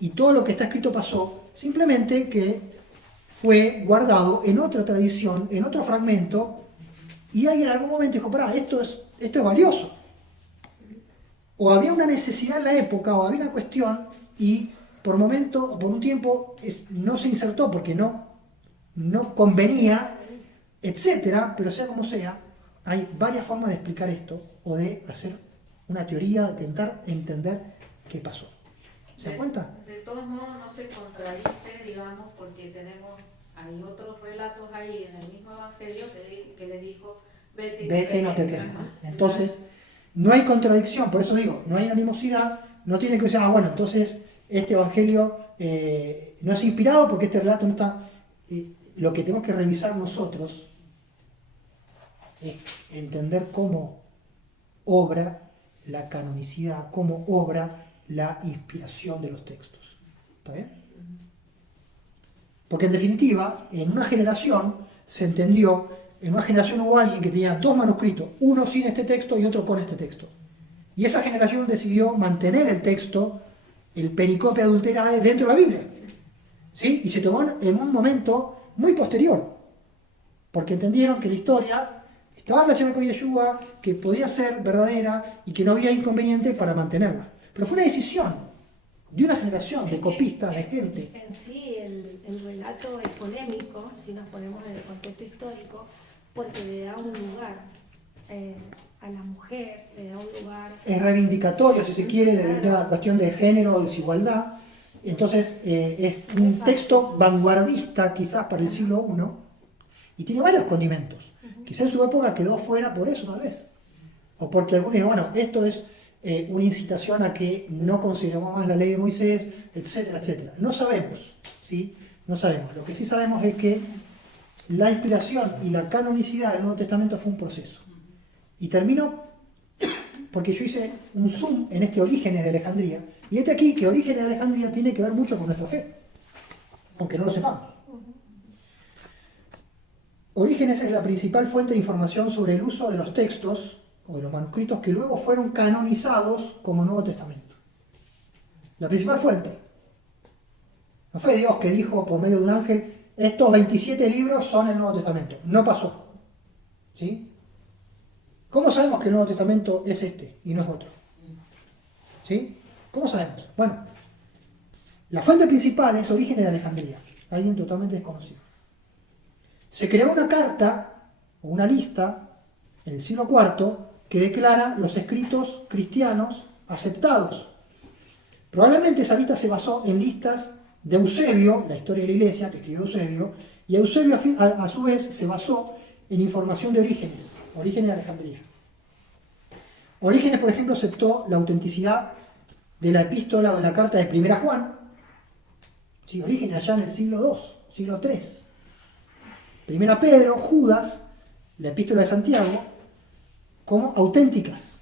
y todo lo que está escrito pasó, simplemente que fue guardado en otra tradición, en otro fragmento, y alguien en algún momento dijo, pará, esto es valioso. O había una necesidad en la época, o había una cuestión, y por momento, o por un tiempo, no se insertó porque no convenía, etcétera, pero sea como sea, hay varias formas de explicar esto, o de hacer una teoría, de intentar entender qué pasó. ¿Se dan cuenta? De todos modos no se contradice, digamos, porque hay otros relatos ahí en el mismo evangelio que le dijo, vete Y no peques más. Entonces, no hay contradicción, por eso digo, no hay animosidad, no tiene que decir, bueno, entonces este evangelio no es inspirado porque este relato no está. Lo que tenemos que revisar nosotros es entender cómo obra la canonicidad, cómo obra la inspiración de los textos. ¿Está bien? Porque en definitiva, en una generación se entendió, en una generación hubo alguien que tenía dos manuscritos, uno sin este texto y otro con este texto. Y esa generación decidió mantener el texto, el pericope adulterae, dentro de la Biblia. ¿Sí? Y se tomó en un momento muy posterior, porque entendieron que la historia estaba relacionada con Yeshua, que podía ser verdadera y que no había inconveniente para mantenerla. Pero fue una decisión de una generación de copistas, de gente. En sí, el relato es polémico, si nos ponemos en el contexto histórico, porque le da un lugar a la mujer, le da un lugar... Es reivindicatorio, si se quiere, de una cuestión de género o desigualdad. Entonces, es un texto vanguardista, quizás para el siglo I, y tiene varios condimentos. Quizás en su época quedó fuera por eso, tal vez. O porque algunos dicen, bueno, esto es una incitación a que no consideremos más la ley de Moisés, etcétera, etcétera. No sabemos, ¿sí? No sabemos. Lo que sí sabemos es que la inspiración y la canonicidad del Nuevo Testamento fue un proceso. Y termino porque yo hice un zoom en este Orígenes de Alejandría, y este aquí que Orígenes de Alejandría tiene que ver mucho con nuestra fe, aunque no lo sepamos. Orígenes es la principal fuente de información sobre el uso de los textos o de los manuscritos que luego fueron canonizados como Nuevo Testamento. La principal fuente. No fue Dios que dijo por medio de un ángel, estos 27 libros son el Nuevo Testamento. No pasó. ¿Sí? ¿Cómo sabemos que el Nuevo Testamento es este y no es otro? ¿Sí? ¿Cómo sabemos? Bueno, la fuente principal es Orígenes de Alejandría, alguien totalmente desconocido. Se creó una carta o una lista en el siglo IV que declara los escritos cristianos aceptados. Probablemente esa lista se basó en listas de Eusebio, la historia de la iglesia que escribió Eusebio, y Eusebio a su vez se basó en información de Orígenes de Alejandría. Orígenes, por ejemplo, aceptó la autenticidad de la epístola o de la carta de 1 Juan, ¿sí? Orígenes allá en el siglo II, siglo III. 1 Pedro, Judas, la epístola de Santiago, como auténticas.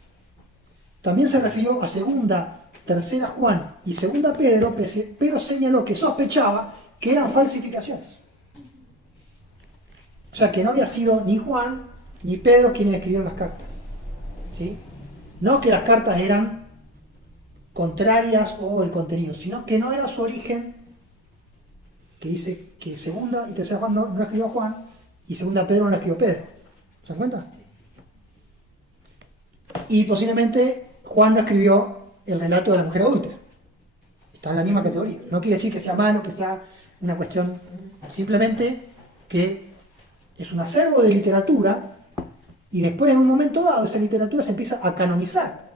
También se refirió a 2ª, 3 Juan y 2 Pedro, pero señaló que sospechaba que eran falsificaciones. O sea, que no había sido ni Juan ni Pedro quienes escribieron las cartas. ¿Sí? No que las cartas eran contrarias o el contenido, sino que no era su origen, que dice que 2 y 3 Juan no escribió Juan y 2 Pedro no la escribió Pedro. ¿Se dan cuenta? Y posiblemente Juan no escribió el relato de la mujer adúltera. Está en la misma categoría. No quiere decir que sea malo, que sea una cuestión, simplemente que es un acervo de literatura y después en un momento dado esa literatura se empieza a canonizar.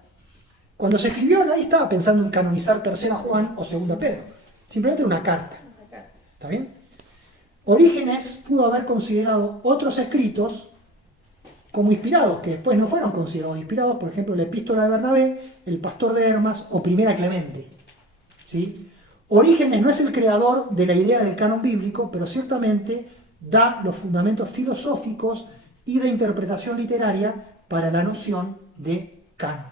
Cuando se escribió nadie estaba pensando en canonizar 3 Juan o 2 Pedro. Simplemente era una carta. ¿Está bien? Orígenes pudo haber considerado otros escritos como inspirados, que después no fueron considerados inspirados, por ejemplo, la epístola de Bernabé, el pastor de Hermas o Primera Clemente. ¿Sí? Orígenes no es el creador de la idea del canon bíblico, pero ciertamente da los fundamentos filosóficos y de interpretación literaria para la noción de canon.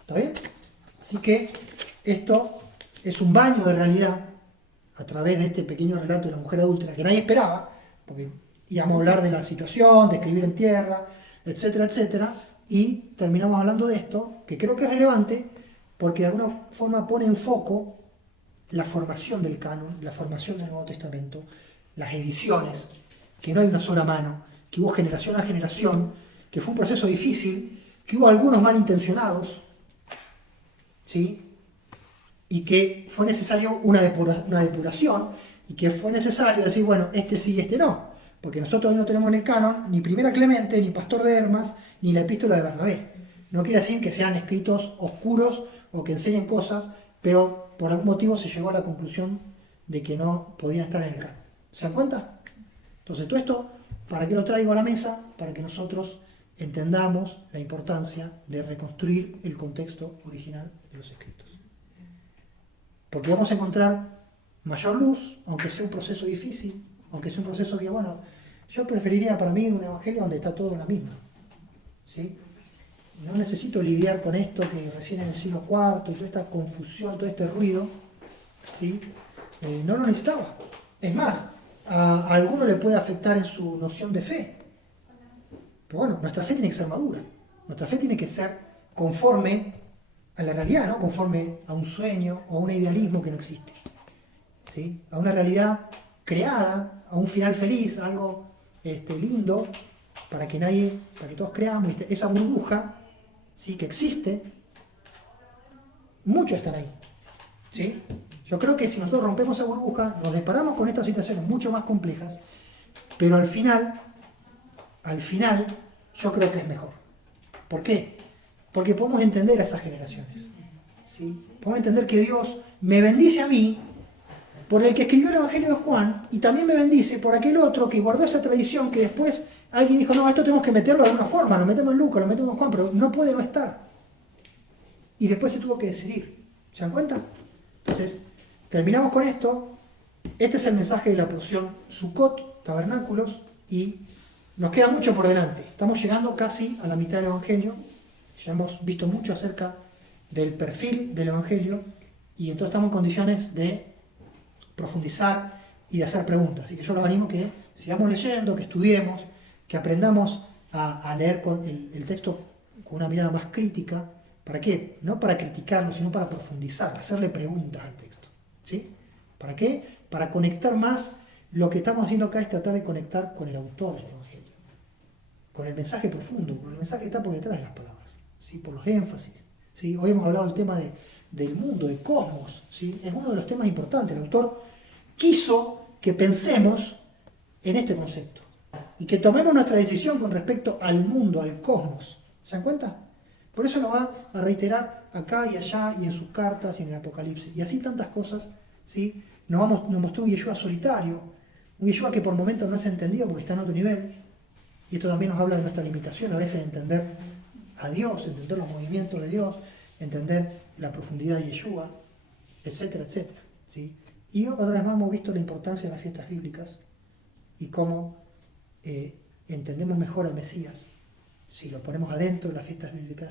¿Está bien? Así que esto es un baño de realidad a través de este pequeño relato de la mujer adúltera que nadie esperaba, porque íbamos a hablar de la situación, de escribir en tierra, etcétera, etcétera, y terminamos hablando de esto, que creo que es relevante, porque de alguna forma pone en foco la formación del canon, la formación del Nuevo Testamento, las ediciones, que no hay una sola mano, que hubo generación a generación, que fue un proceso difícil, que hubo algunos malintencionados, ¿sí? Y que fue necesario una depuración, y que fue necesario decir, bueno, este sí y este no, porque nosotros hoy no tenemos en el canon ni Primera Clemente, ni Pastor de Hermas, ni la Epístola de Bernabé. No quiere decir que sean escritos oscuros o que enseñen cosas, pero por algún motivo se llegó a la conclusión de que no podían estar en el canon. ¿Se dan cuenta? Entonces, todo esto, ¿para qué lo traigo a la mesa? Para que nosotros entendamos la importancia de reconstruir el contexto original de los escritos. Porque vamos a encontrar mayor luz, aunque sea un proceso difícil, aunque sea un proceso que, bueno, yo preferiría para mí un evangelio donde está todo en la misma. ¿Sí? No necesito lidiar con esto que recién en el siglo IV, y toda esta confusión, todo este ruido, ¿sí? No lo necesitaba. Es más, a alguno le puede afectar en su noción de fe. Pero bueno, nuestra fe tiene que ser madura. Nuestra fe tiene que ser conforme a la realidad, no conforme a un sueño o a un idealismo que no existe. ¿Sí? A una realidad creada, a un final feliz, a algo lindo, para que todos creamos, esa burbuja, ¿sí? Que existe. Muchos están ahí. ¿Sí? Yo creo que si nosotros rompemos esa burbuja, nos deparamos con estas situaciones mucho más complejas, pero al final, yo creo que es mejor. ¿Por qué? Porque podemos entender a esas generaciones. ¿Sí? Podemos entender que Dios me bendice a mí por el que escribió el Evangelio de Juan, y también me bendice por aquel otro que guardó esa tradición que después alguien dijo, no, esto tenemos que meterlo de alguna forma, lo metemos en Lucas, lo metemos en Juan, pero no puede no estar. Y después se tuvo que decidir. ¿Se dan cuenta? Entonces, terminamos con esto. Este es el mensaje de la porción Sukkot, tabernáculos, y nos queda mucho por delante. Estamos llegando casi a la mitad del Evangelio. Ya hemos visto mucho acerca del perfil del Evangelio, y entonces estamos en condiciones de profundizar y de hacer preguntas. Así que yo los animo que sigamos leyendo, que estudiemos, que aprendamos a leer con el texto con una mirada más crítica. ¿Para qué? No para criticarlo, sino para profundizar, hacerle preguntas al texto. ¿Sí? ¿Para qué? Para conectar más. Lo que estamos haciendo acá es tratar de conectar con el autor de este Evangelio, con el mensaje profundo, con el mensaje que está por detrás de las palabras, ¿sí? Por los énfasis. ¿Sí? Hoy hemos hablado del tema del mundo, de cosmos. ¿Sí? Es uno de los temas importantes. El autor quiso que pensemos en este concepto y que tomemos nuestra decisión con respecto al mundo, al cosmos. ¿Se dan cuenta? Por eso lo va a reiterar acá y allá y en sus cartas y en el Apocalipsis. Y así tantas cosas. ¿Sí? Nos mostró un Yeshua solitario, un Yeshua que por momentos no es entendido porque está en otro nivel. Y esto también nos habla de nuestra limitación a veces de entender a Dios, entender los movimientos de Dios, entender la profundidad de Yeshua, etcétera, etcétera. ¿Sí? Y otra vez más hemos visto la importancia de las fiestas bíblicas y cómo entendemos mejor al Mesías si lo ponemos adentro de las fiestas bíblicas